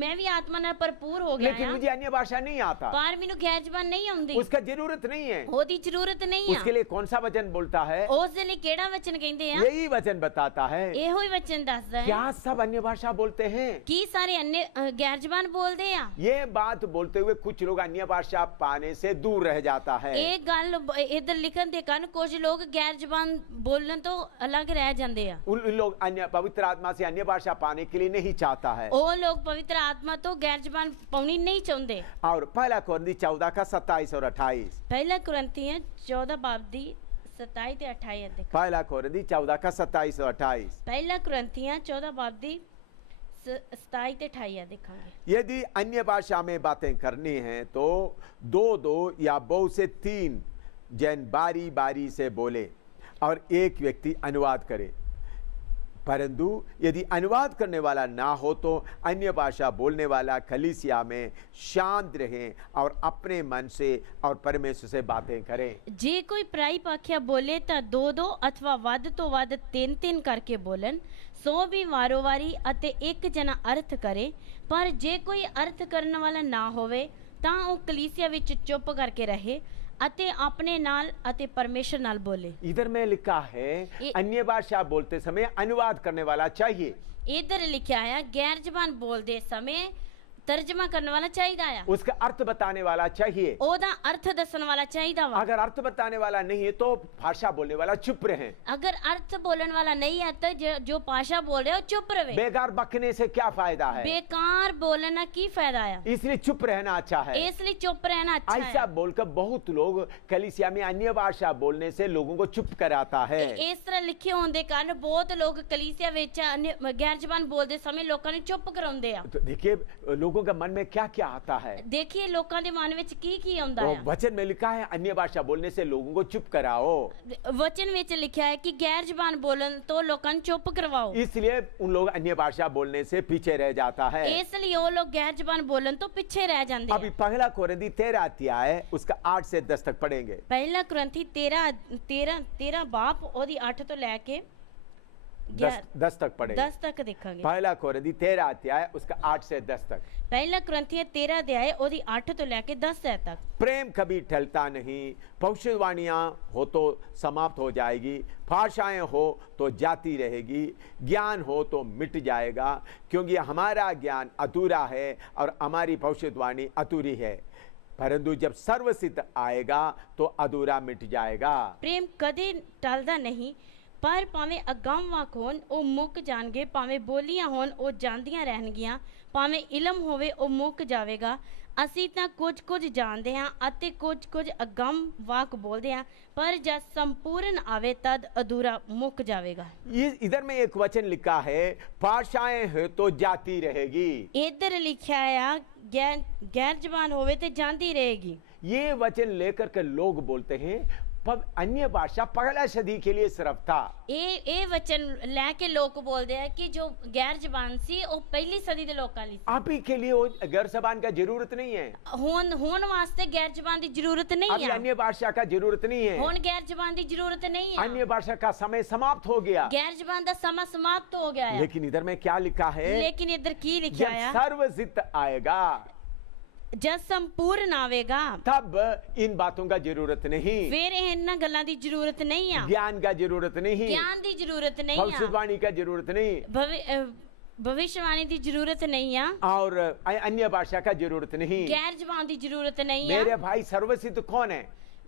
ਮੈਂ ਵੀ ਆਤਮਾ ਨਾਲ ਭਰਪੂਰ ਹੋ ਗਿਆ लेकिन ਹਾਂ। मुझे अन्य भाषा नहीं आता। ਪਰ ਮੈਨੂੰ ਗੈਰ ਜ਼ਬਾਨ ਨਹੀਂ ਆਉਂਦੀ। उसका जरूरत नहीं है। ਉਹਦੀ ਜ਼ਰੂਰਤ ਨਹੀਂ ਆ। उसके लिए कौन सा वचन बोलता है? ਉਸ ਦੇ ਲਈ ਕਿਹੜਾ ਵਚਨ ਕਹਿੰਦੇ ਆ? यही वचन बताता है। ਇਹੋ ਹੀ ਵਚਨ ਦੱਸਦਾ ਹੈ। क्या सब अन्य भाषा बोलते हैं? ਕੀ ਸਾਰੇ अन्य ਗੈਰ ਜ਼ਬਾਨ ਬੋਲਦੇ ਆ? ये बात बोलते हुए कुछ लोग अन्य भाषा पाने से दूर रह जाता है। ਇਹ ਗੱਲ ਇਧਰ ਲਿਖਣ ਦੇ ਕਾਰਨ ਕੁਝ ਲੋਕ ਗੈਰ ਜ਼ਬਾਨ ਬੋਲਣ ਤੋਂ ਅਲੱਗ ਰਹਿ ਜਾਂਦੇ ਆ। उन लोग अन्य पवित्र आत्मा से अन्य भाषा पाने के लिए नहीं चाहता है। ਉਹ ਲੋਕ ਪਵਿੱਤਰ ਆਤਮਾ ਤੋਂ ਗੈਰ ਜ਼ਬਾਨ ਪਾਉਣੀ ਨਹੀਂ ਚਾਹੁੰਦੇ। और पहला कोरिन्थी 14 का 27 और 28। ਪਹਿਲਾ ਕੁਰਿੰਥੀਆਂ 14 ਬਾਬ ਦੀ 27 ਤੇ 28 ਅਧ ਦੇਖੋ। पहला कोरिन्थी 14 का 27 और 28। ਪਹਿਲਾ ਕੁਰਿੰਥੀਆਂ 14 ਬਾਬ ਦੀ 27 ਤੇ 28 ਅਧ ਦੇਖਾਂਗੇ। यदि अन्य भाषा में बातें करनी हैं तो दो दो या बहुत से 3 जन बारी बारी से बोले और एक व्यक्ति अनुवाद करे। परंतु यदि अनुवाद करने वाला ना हो तो अन्य भाषा बोलने वाला कलीसिया में शांत रहे और अपने मन से और परमेश्वर से बातें करे। ਜੇ ਕੋਈ ਪਰਾਈ ਭਾਖਿਆ ਬੋਲੇ ਤਾਂ ਦੋ ਦੋ ਅਥਵਾ ਵੱਧ ਤੋਂ ਵੱਧ ਤਿੰਨ ਤਿੰਨ ਕਰਕੇ ਬੋਲਣ, ਸੋ ਵੀ ਵਾਰੋ ਵਾਰੀ ਅਤੇ ਇੱਕ ਜਣਾ ਅਰਥ ਕਰੇ। ਪਰ ਜੇ ਕੋਈ ਅਰਥ ਕਰਨ ਵਾਲਾ ਨਾ ਹੋਵੇ ਤਾਂ ਉਹ ਕਲੀਸਿਆ ਵਿੱਚ ਚੁੱਪ ਕਰਕੇ ਰਹੇ ਅਤੇ ਆਪਣੇ ਨਾਲ ਅਤੇ ਪਰਮੇਸ਼ਰ ਨਾਲ ਬੋਲੇ। इधर में लिखा है अन्य भाषा बोलते समय अनुवाद करने वाला चाहिए। ਇੱਧਰ ਲਿਖਿਆ ਹੈ ਗੈਰ ਜ਼ਬਾਨ ਬੋਲਦੇ ਸਮੇਂ ਤਰਜਮਾ ਕਰਨ ਵਾਲਾ ਚਾਹੀਦਾ ਆ, उसका अर्थ बताने वाला चाहिए। ਉਹਦਾ ਅਰਥ ਦੱਸਣ ਵਾਲਾ ਚਾਹੀਦਾ ਵਾ। अगर अर्थ बताने वाला नहीं है तो भाषा बोलने वाला चुप रहे। ਅਗਰ ਅਰਥ ਬੋਲਣ ਵਾਲਾ ਨਹੀਂ ਹੈ ਤਾਂ ਜੋ ਭਾਸ਼ਾ ਬੋਲ ਰਿਹਾ ਉਹ ਚੁੱਪ ਰਵੇ। बेकार बकने से क्या फायदा है? ਬੇਕਾਰ ਬੋਲਣ ਨਾਲ ਕੀ ਫਾਇਦਾ ਆ? इसलिए चुप रहना अच्छा है। ਇਸ ਲਈ ਚੁੱਪ ਰਹਿਣਾ ਅੱਛਾ ऐसा ਹੈ। बोलकर बहुत लोग कलीसिया में अन्य भाषा बोलने से लोगों को चुप कराता है। ਇਸ ਤਰ੍ਹਾਂ ਲਿਖੇ ਹੋਣ ਦੇ ਕਾਰਨ ਬਹੁਤ ਲੋਕ ਕਲੀਸਿया ਵਿੱਚ ਗੈਰ ਜ਼ਬਾਨ ਬੋਲਦੇ ਸਮੇਂ ਲੋਕਾਂ ਨੂੰ ਚੁੱਪ ਕਰਾਉਂਦੇ ਆ। तो देखिए लोगों के मन में क्या क्या आता है। ਦੇਖੀਏ ਲੋਕਾਂ ਦੇ ਮਨ ਵਿੱਚ ਕੀ ਕੀ ਆਉਂਦਾ तो ਆ। वचन में लिखा है अन्य भाषा बोलने से लोगों को चुप कराओ। ਵਚਨ ਵਿੱਚ ਲਿਖਿਆ ਹੈ ਕਿ ਗੈਰ ਜ਼ਬਾਨ ਬੋਲਣ ਤੋਂ ਲੋਕਾਂ ਨੂੰ ਚੁੱਪ ਕਰਵਾਓ। इसलिए उन लोग अन्य भाषा बोलने से पीछे रह जाता है। ਇਸ ਲਈ ਉਹ ਲੋਕ ਗੈਰ ਜ਼ਬਾਨ ਬੋਲਣ ਤੋਂ ਪਿੱਛੇ ਰਹਿ ਜਾਂਦੇ अभी ਆ। पहला कोरिन्थी 13 अध्याय उसका 8 से 10 तक पढ़ेंगे। ਪਹਿਲਾ ਕੁਰਿੰਥੀ 13 ਬਾਪ ਉਹਦੀ 8 ਤੋਂ ਲੈ ਕੇ 10 तक पढ़ेंगे। 10 ਤੱਕ ਦੇਖਾਂਗੇ। पहला कोरिन्थी 13 अध्याय उसका 8 से 10 तक। ਪਹਿਲਾ ਕੁਰਿੰਥੀ 13 ਅਧਿਆय ਉਹਦੀ 8 ਤੋਂ ਲੈ ਕੇ 10 ਤੱਕ। प्रेम कभी टलता नहीं, भविष्यवाणियां हो तो समाप्त हो जाएगी, भाषाएं हो तो जाती रहेगी, ज्ञान हो तो मिट जाएगा, क्योंकि हमारा ज्ञान अधूरा है और हमारी भविष्यवाणी अधूरी है, परंतु जब सर्वसिद्ध आएगा तो अधूरा मिट जाएगा। ਪ੍ਰੇਮ ਕਦੇ ਟਲਦਾ ਨਹੀਂ, ਪਰ ਭਾਵੇਂ ਅਗੰਮ ਵਾਕ ਹੋਣ ਉਹ ਮੁੱਕ ਜਾਣਗੇ, ਭਾਵੇਂ ਬੋਲੀਆਂ ਹੋਣ ਉਹ ਜਾਂਦੀਆਂ ਰਹਿਣਗੀਆਂ, ਭਾਵੇਂ ਇਲਮ ਹੋਵੇ ਉਹ ਮੁੱਕ ਜਾਵੇਗਾ। ਅਸੀਂ ਤਾਂ ਕੁਝ ਜਾਣਦੇ ਹਾਂ ਅਤੇ ਕੁਝ ਅਗੰਮ ਵਾਕ ਬੋਲਦੇ ਹਾਂ, ਪਰ ਜਦ ਸੰਪੂਰਨ ਆਵੇ ਤਦ ਅਧੂਰਾ ਮੁੱਕ ਜਾਵੇਗਾ। इधर में एक वचन लिखा है भाषाएं है तो जाती रहेगी। ਇੱਧਰ ਲਿਖਿਆ ਆ ਗੈਰ ਜ਼ਬਾਨ ਹੋਵੇ ਤੇ ਜਾਂਦੀ ਰਹੇਗੀ। ये वचन लेकर के लोग बोलते हैं अन्य भाषा पहला सदी के लिए सिर्फ था। ਇਹ ਵਚਨ ਲੈ ਕੇ ਲੋਕ ਬੋਲਦੇ ਆ ਕਿ ਜੋ ਗੈਰ ਜ਼ਬਾਨ ਸੀ ਉਹ ਪਹਿਲੀ ਸਦੀ ਦੇ ਲੋਕਾਂ ਲਈ ਸੀ। अभी के लिए वो गैर जबान का जरूरत नहीं है। ਹੁਣ ਵਾਸਤੇ ਗੈਰ ਜ਼ਬਾਨ ਦੀ ਜ਼ਰੂਰਤ नहीं अभी है। अन्य भाषा का जरूरत नहीं है। ਹੁਣ ਗੈਰ ਜ਼ਬਾਨ ਦੀ ਜ਼ਰੂਰਤ नहीं है। अन्य भाषा का समय समाप्त हो गया। गैर ਜ਼ਬਾਨ ਦਾ ਸਮਾਂ ਸਮਾਪਤ ਹੋ ਗਿਆ ਹੈ। लेकिन इधर में क्या लिखा है? ਲੇਕਿਨ ਇੱਧਰ ਕੀ ਲਿਖਿਆ जब ਹੈ? सर्वसिद्ध आएगा ਜਦ ਸੰਪੂਰਨ ਆਵੇਗਾ तब इन बातों का जरूरत नहीं, ਫਿਰ ਇਹਨਾਂ ਗੱਲਾਂ ਦੀ ਜ਼ਰੂਰਤ ਨਹੀਂ ਆ, ज्ञान का जरूरत नहीं, ਗਿਆਨ ਦੀ ਜ਼ਰੂਰਤ ਨਹੀਂ ਆ, भविष्यवाणी का जरूरत नहीं, ਭਵਿष्यवाणी ਦੀ ਜ਼ਰੂਰਤ नहीं ਆ, और अन्य भाषा का जरूरत नहीं। ਗੈਰ ਜ਼ਬਾਨ ਦੀ ਜ਼ਰੂਰਤ नहीं ਆ। मेरे भाई सर्वसिद्ध कौन है?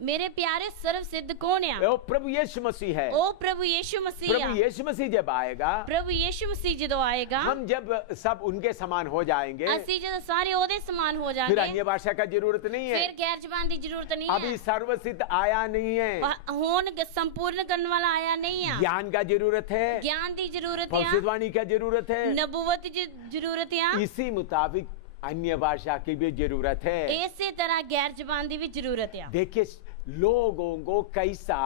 ਮੇਰੇ ਪਿਆਰੇ ਸਰਵ ਸਿੱਧ ਕੌਣ ਆ? वो प्रभु यीशु मसीह है। ਉਹ ਪ੍ਰਭु ਯੀਸ਼ੂ ਮਸੀਹ ਆ। प्रभु यीशु मसीह जब आएगा, ਪ੍ਰਭु ਯੀਸ਼ੂ ਮਸੀਹ ਜਦੋਂ ਆਏਗਾ, हम जब सब उनके समान हो जाएंगे, ਅਸੀਂ ਜਦੋਂ ਸਾਰੇ ਉਹਦੇ ਸਮਾਨ ਹੋ फिर ਜਾਾਂਗੇ, अन्य भाषा का जरूरत नहीं है। ਫਿਰ ਗੈਰ ਜ਼ਬਾਨ ਦੀ ਜ਼ਰੂਰਤ ਨਹੀਂ अभी ਹੈ। सर्वसिद्ध आया नहीं है। ਹੁਣ ਸੰਪੂਰਨ ਕਰਨ ਵਾਲਾ ਆਇਆ ਨਹੀਂ ਆ। ज्ञान का जरूरत है, ਗਿਆਨ ਦੀ ਜ਼ਰੂਰਤ ਆ, भविष्यवाणी का जरूरत है, ਨਬੂਵਤ ਦੀ ਜ਼ਰੂਰਤ ਆ, इसी मुताबिक अन्य भाषा की भी जरूरत है। ਇਸੇ ਤਰ੍ਹਾਂ ਗੈਰ ਜ਼ਬਾਨ ਦੀ ਵੀ ਜ਼ਰੂਰਤ ਆ। देखिए लोगों को कैसा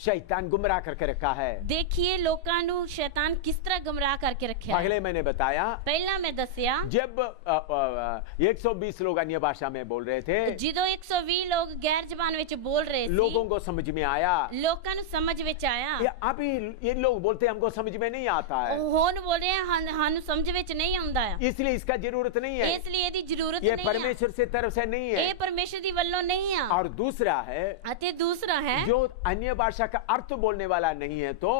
शैतान गुमराह करके रखा है। देखिए ਲੋਕਾਂ ਨੂੰ ਸ਼ੈਤਾਨ ਕਿਸ ਤਰ੍ਹਾਂ ਗਮਰਾਹ ਕਰਕੇ ਰੱਖਿਆ ਹੈ। पहले मैंने बताया ਪਹਿਲਾਂ ਮੈਂ ਦੱਸਿਆ जब 120 लोग अन्य भाषा में बोल रहे थे, ਜਦੋਂ 120 ਲੋਕ ਗੈਰ ਜ਼ਬਾਨ ਵਿੱਚ ਬੋਲ ਰਹੇ लोगों ਸੀ, को समझ में आया। ਲੋਕਾਂ ਨੂੰ ਸਮਝ ਵਿੱਚ ਆਇਆ। अभी ये लोग बोलते हैं हमको समझ में नहीं आता है, ਉਹ ਹੁਣ ਬੋਲ ਰਹੇ ਆ ਸਾਨੂੰ ਸਮਝ ਵਿੱਚ ਨਹੀਂ ਆਉਂਦਾ ਆ, इसलिए इसका जरूरत नहीं है, ਇਸ ਲਈ ਇਹਦੀ ਜ਼ਰੂਰਤ ये ਨਹੀਂ ਆ। परमेश्वर से तरफ से नहीं है। ਇਹ ਪਰਮੇਸ਼ਰ ਦੀ ਵੱਲੋਂ ਨਹੀਂ ਆ। और दूसरा है ਅਤੇ ਦੂਸਰਾ ਹੈ जो अन्य भाषा का अर्थ बोलने वाला नहीं है तो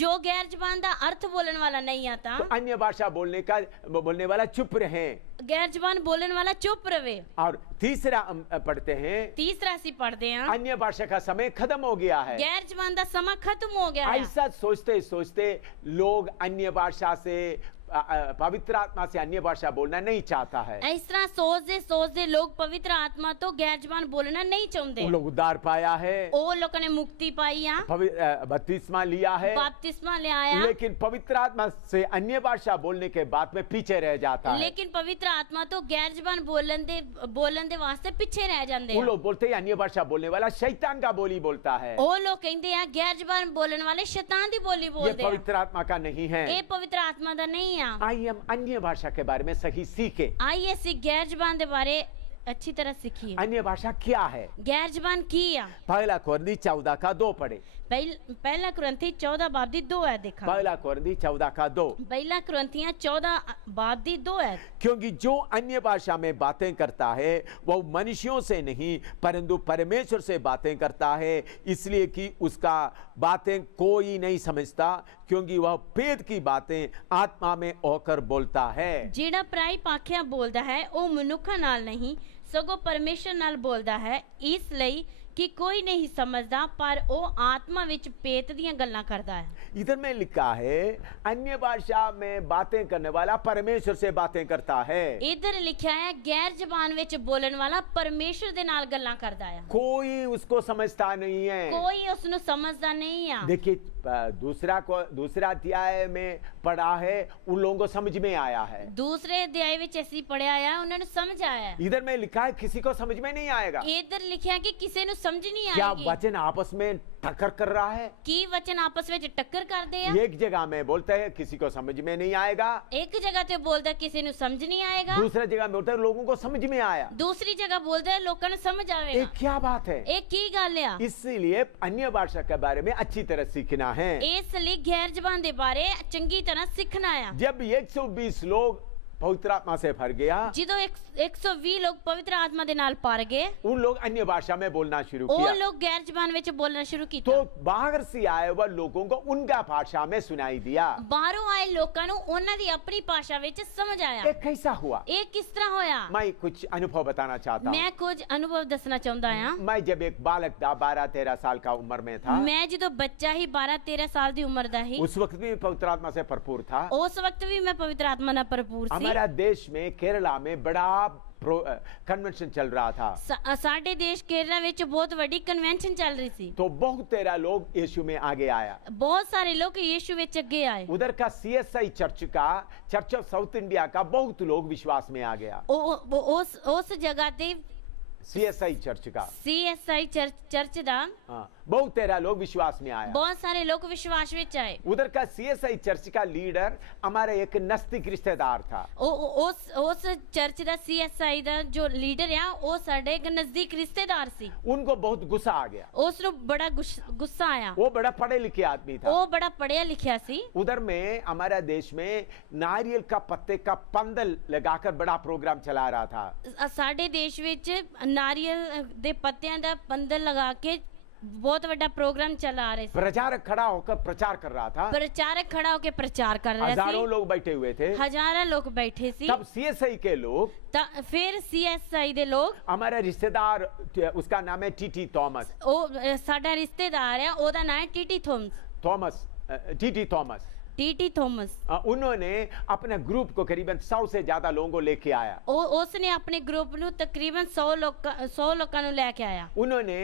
ਜੋ ਗੈਰ ਜ਼ਬਾਨ ਦਾ ਅਰਥ ਬੋਲਣ ਵਾਲਾ ਨਹੀਂ आता, अन्य भाषा बोलने वाला चुप रहे। ਗੈਰ ਜ਼ਬਾਨ ਬੋਲਣ ਵਾਲਾ ਚੁੱਪ ਰਵੇ। और तीसरा हम पढ़ते हैं ਤੀਸਰਾ ਅਸੀਂ ਪੜ੍ਹਦੇ ਹਾਂ अन्य भाषा का समय खत्म हो गया है। ਗੈਰ ਜ਼ਬਾਨ ਦਾ ਸਮਾਂ ਖਤਮ ਹੋ ਗਿਆ ਹੈ। ऐसा सोचते सोचते लोग अन्य भाषा से पवित्र आत्मा से अन्य भाषा बोलना नहीं चाहता है। ਇਸ ਤਰ੍ਹਾਂ ਸੋਚਦੇ ਸੋਚਦੇ ਲੋਕ ਪਵਿੱਤਰ ਆਤਮਾ ਤੋਂ ਗੈਰ ਜ਼ਬਾਨ ਬੋਲਣਾ ਨਹੀਂ ਚਾਹੁੰਦੇ। वो लोग उद्धार पाया है, ਉਹ ਲੋਕਾਂ ने मुक्ति पाई ਆ, बपतिस्मा लिया है, बपतिस्मा ले आया, लेकिन पवित्र आत्मा से अन्य भाषा बोलने के बाद में पीछे रह जाता है। लेकिन पवित्र आत्मा तो गैर ਜ਼ਬਾਨ ਬੋਲਣ ਦੇ ਵਾਸਤੇ ਪਿੱਛੇ ਰਹਿ ਜਾਂਦੇ वो ਆ। लोग बोलते हैं अन्य भाषा बोलने वाला शैतान का बोली बोलता है, ਉਹ ਲੋਕ ਕਹਿੰਦੇ ਆ ਗੈਰ ਜ਼ਬਾਨ ਬੋਲਣ ਵਾਲੇ ਸ਼ੈਤਾਨ ਦੀ ਬੋਲੀ ये ਬੋਲਦੇ ਆ। पवित्र आत्मा का नहीं है। ਇਹ ਪਵਿੱਤਰ ਆਤਮਾ ਦਾ ਨਹੀਂ ਆ। आइए हम अन्य भाषा के बारे में सही सीखे। ਆਈਏ ਅਸੀਂ ਗੈਰ ਜ਼ਬਾਨ ਦੇ ਬਾਰੇ अच्छी तरह सीखिए। अन्य भाषा क्या है? गैर जबान की आ? पहला कुरिन्थी 14 का 2 पढ़े। पहला कुरिन्थी 14 बाब दी 2 है देखा। पहला कुरिन्थी 14 का 2। पहला कुरिन्थियां 14 बाब दी 2 है। क्योंकि जो अन्य भाषा में बातें करता है वो मनुष्यों से नहीं परंतु परमेश्वर से बातें करता है, इसलिए कि उसका बातें कोई नहीं समझता, क्योंकि वह भेद की बातें आत्मा में होकर बोलता है। ਜਿਹੜਾ ਪਰਾਈ ਭਾਖਿਆ ਬੋਲਦਾ ਹੈ ਉਹ ਮਨੁੱਖਾਂ ਨਾਲ ਨਹੀਂ ਸਗੋਂ ਪਰਮੇਸ਼ਰ ਨਾਲ ਬੋਲਦਾ ਹੈ, ਇਸ ਲਈ कि कोई नहीं समझदा पर वो आत्मा विच पेत दियां गल्लां करदा है। इधर में लिखा है अन्य भाषा में बातें करने वाला परमेश्वर से बातें करता है। इधर लिखा है गैर जबान विच बोलने वाला परमेश्वर दे नाल गल्लां करदा है। कोई उसको समझता नहीं है, कोई उसनु समझदा नहीं है। देखिए दूसरा अध्याय में पढ़ा है, उन लोगों को समझ में आया है। दूसरे अध्याय विच ऐसी पढ़ा है, उन्हें समझ आया है। इधर में लिखा है किसी को समझ में नहीं आएगा। इधर लिखा है कि किसी नु समझ नहीं आएगी। क्या वचन आपस में टक्कर कर रहा है? की वचन आपस में टक्कर कर दे हैं? एक जगह में बोलता है किसी को समझ में नहीं आएगा, एक जगह ते बोलता है किसी नु समझ नहीं आएगा, दूसरा जगह में बोलता है लोगों को समझ में आया, दूसरी जगह बोलता है लोगों ने समझ आवेगा। ये क्या बात है? एक की गल है। इसलिए अन्य भाषा के बारे में अच्छी तरह सीखना है। इसलिए गैर जबान दे बारे चंगी तरह सीखना है। जब 120 लोग पवित्र आत्मा से भर गया, जिदो 120 लोग पवित्र आत्मा दे नाल पार गए, उन लोग अन्य भाषा में बोलना शुरू वो किया। लोग गैर जबान विच बोलना शुरू किया। तो बाहर से आए हुए लोगों को उनका भाषा में सुनाई दिया। बाहरों आए लोगों नु उन्हां दी अपनी भाषा विच समझ आया। ये कैसा हुआ? ये किस तरह होया? मैं कुछ अनुभव बताना चाहता हूँ। मैं कुछ अनुभव दसना चाहता हूं। मैं जब एक बालक था, 12-13 साल का उम्र में था, मैं जो बच्चा ही 12-13 साल दी उम्र दा ही, उस वक्त भी पवित्र आत्मा से भरपूर था। उस वक्त भी मैं पवित्र आत्मा ना भरपूर सी। हमारा देश में केरला में बड़ा कन्वेंशन चल रहा था। साडे देश केरला विच बहुत बड़ी कन्वेंशन चल रही थी। तो बहुत तेरा लोग यीशु में आगे आया। बहुत सारे लोग यीशु विच आगे आए। उधर का CSI church of south India का बहुत लोग विश्वास में आ गया। उस जगह ते CSI चर्च का CSI चर्च दा बहुत तेरा लोग विश्वास में आया। बहुत सारे लोग विश्वास विच आए। उधर का CSI चर्च का लीडर हमारे एक नजदीक रिश्तेदार था। उस चर्च दा CSI दा जो लीडर है वो साडे एक नजदीक रिश्तेदार सी। उनको बहुत गुस्सा आ गया। उसनु बड़ा गुस्सा आया। वो बड़ा पढ़े लिखे आदमी था। वो बड़ा पढ़िया लिखिया सी। उधर में हमारे देश में नारियल का पत्ते का पंदल लगाकर बड़ा प्रोग्राम चला रहा था। साडे देश विच नारियल दे पत्तियां दा पंदल लगा के बहुत बड़ा प्रोग्राम चला रहे थे। प्रचारक खड़ा होकर प्रचार कर रहा था। प्रचारक खड़ा होकर प्रचार कर रहे थे। हजारों लोग बैठे हुए थे। हजारों लोग बैठे सी। तब CSI के लोग फिर CSI दे लोग, हमारा रिश्तेदार, उसका नाम है टीटी थॉमस। ओ साडा रिश्तेदार है, ओदा नाम है टीटी थॉमस। टीटी थॉमस उन्होंने अपने ग्रुप को करीबन 100 से ज्यादा लोगों को लेके आया। उसने अपने ग्रुप नु तकरीबन 100 लोगों नु लेके आया। उन्होंने